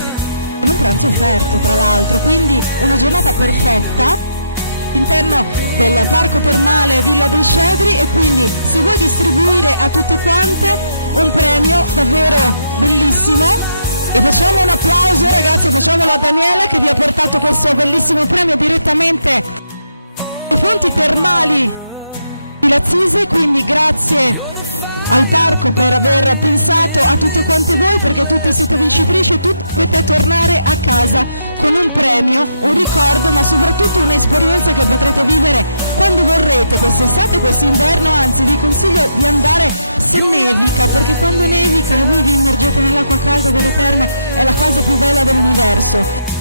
Con un pranzo offerto tra l'altro, quindi una giornata perfetta all'interno del parco termale Villa dei Cedri e quindi se vuoi distribuire a tutte quante un premio davvero bellissimo e facciamo un applauso, ragazzi, facciamolo a Daniela che vi ha portato questo bellissimo premio direttamente ai fonti termali di Lazzise, quindi grazie al parco per aver pensato a tutte quante voi perché tutte siete vincitrici e tutte potete tornare a casa con un premio, un ricordo ma soprattutto un'esperienza che potrete vivere quando vorrete quest'estate, quest'inverno, anzi vi consiglio di andare se nevica perché quando nevica e voi vi immergete nell'acqua calda delle terme è la cosa più bella dell'universo.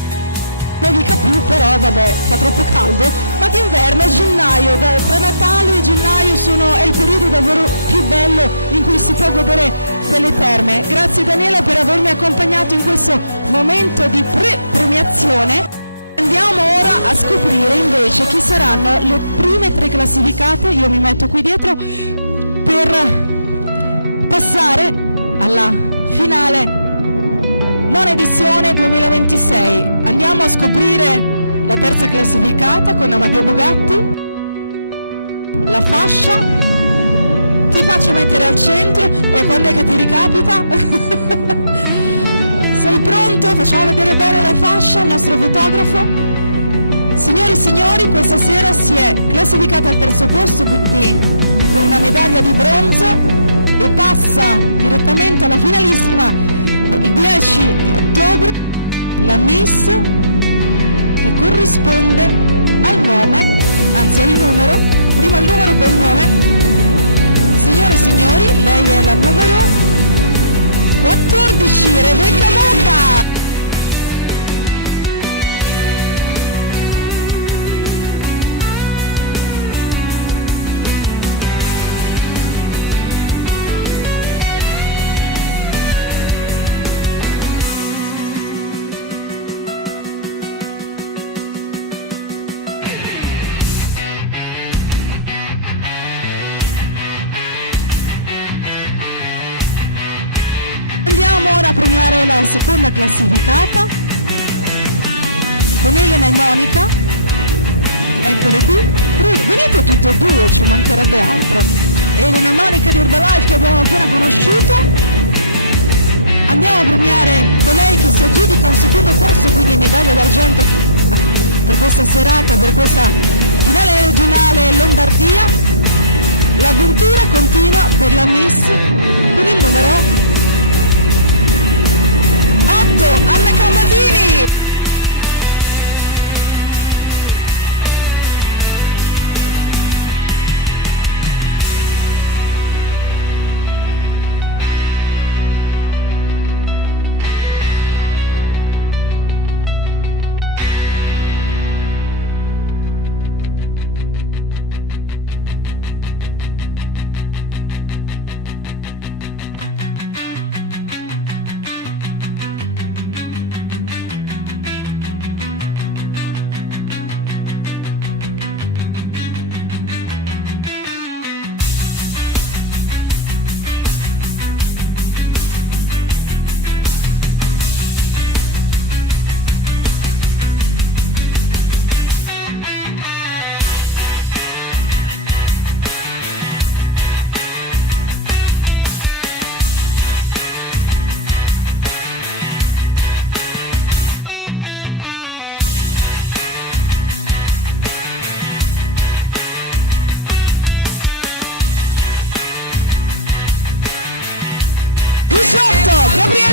Nevica più però vabbè fa troppo caldo, ma d'inverno gennaio, tra Natale e gennaio è il periodo davvero più bello in cui si può godere delle terme. Grazie Daniela per avermi accompagnato in questo momento di pre-premiazione. Andiamo ora a scoprire invece chi saranno le prime 3 classificate, io mi metto qui dietro per passare alla finale non edizione 2026. Andiamo a scoprire la terza classificata con Amadeo Bugatti, la fascia, ti faccio mettere al centro e quando è che ti ricapita? Sei pronto? Facciamo vedere bene la fascia, il nostro fotografo. Signore e signori, questa sera si è classificata al terzo posto, quindi con una medaglia di bronzo e passa direttamente alla finalissima il 10 ottobre la Miss che corrisponde al nome, anzi al numero, prima il numero poi il nome. Signore e signori, lei è la numero 14, Rebecca Mucca. Andiamo ora a premiare la seconda classificata con Elena e Monica, eccole qui, venite tutte e due, ci mancherebbe altro. Elena e Monica di Herbalife che abbiamo appena conosciuto. Andiamo a premiare colei che si aggiudica un secondo posto, quindi medaglia d'argento per questa serata, per questa finale regionale Lombardia. L'avventura continua per la Miss con il numero 8, Anna Calmasini!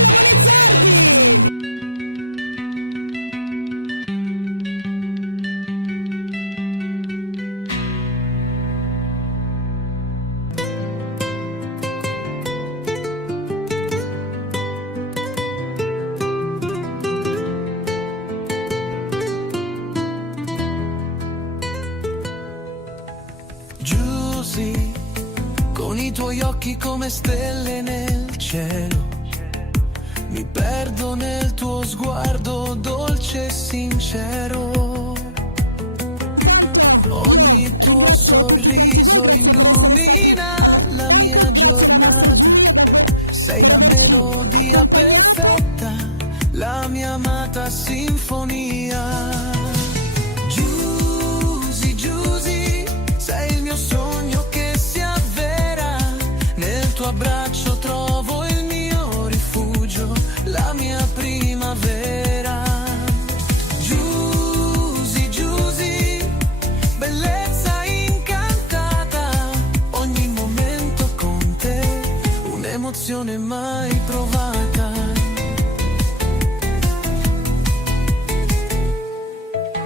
Gabriella Bonizzardi! Giusy, con i tuoi occhi come stelle nel cielo, mi perdo nel tuo sguardo dolce e sincero. Intanto io ringrazio tutti quanti voi, grazie per essere stati al nostro fianco, grazie alla nostra giuria davvero per averci accompagnato. La mia amata sinfonia. Giusy, Giusy, sei il mio sogno che si avvera. Nel tuo abbraccio trovo il mio rifugio, la mia primavera. Giusy, Giusy, bellezza incantata. Ogni momento con te, un'emozione mai provata.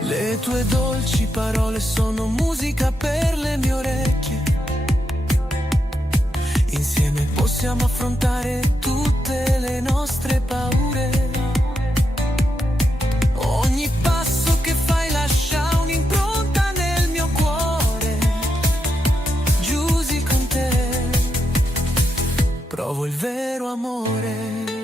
Le tue dolci parole sono musica per le mie orecchie. Insieme possiamo affrontare tutte le nostre paure. Ogni passo che fai lascia un'impronta nel mio cuore. Giusy, con te provo il vero amore.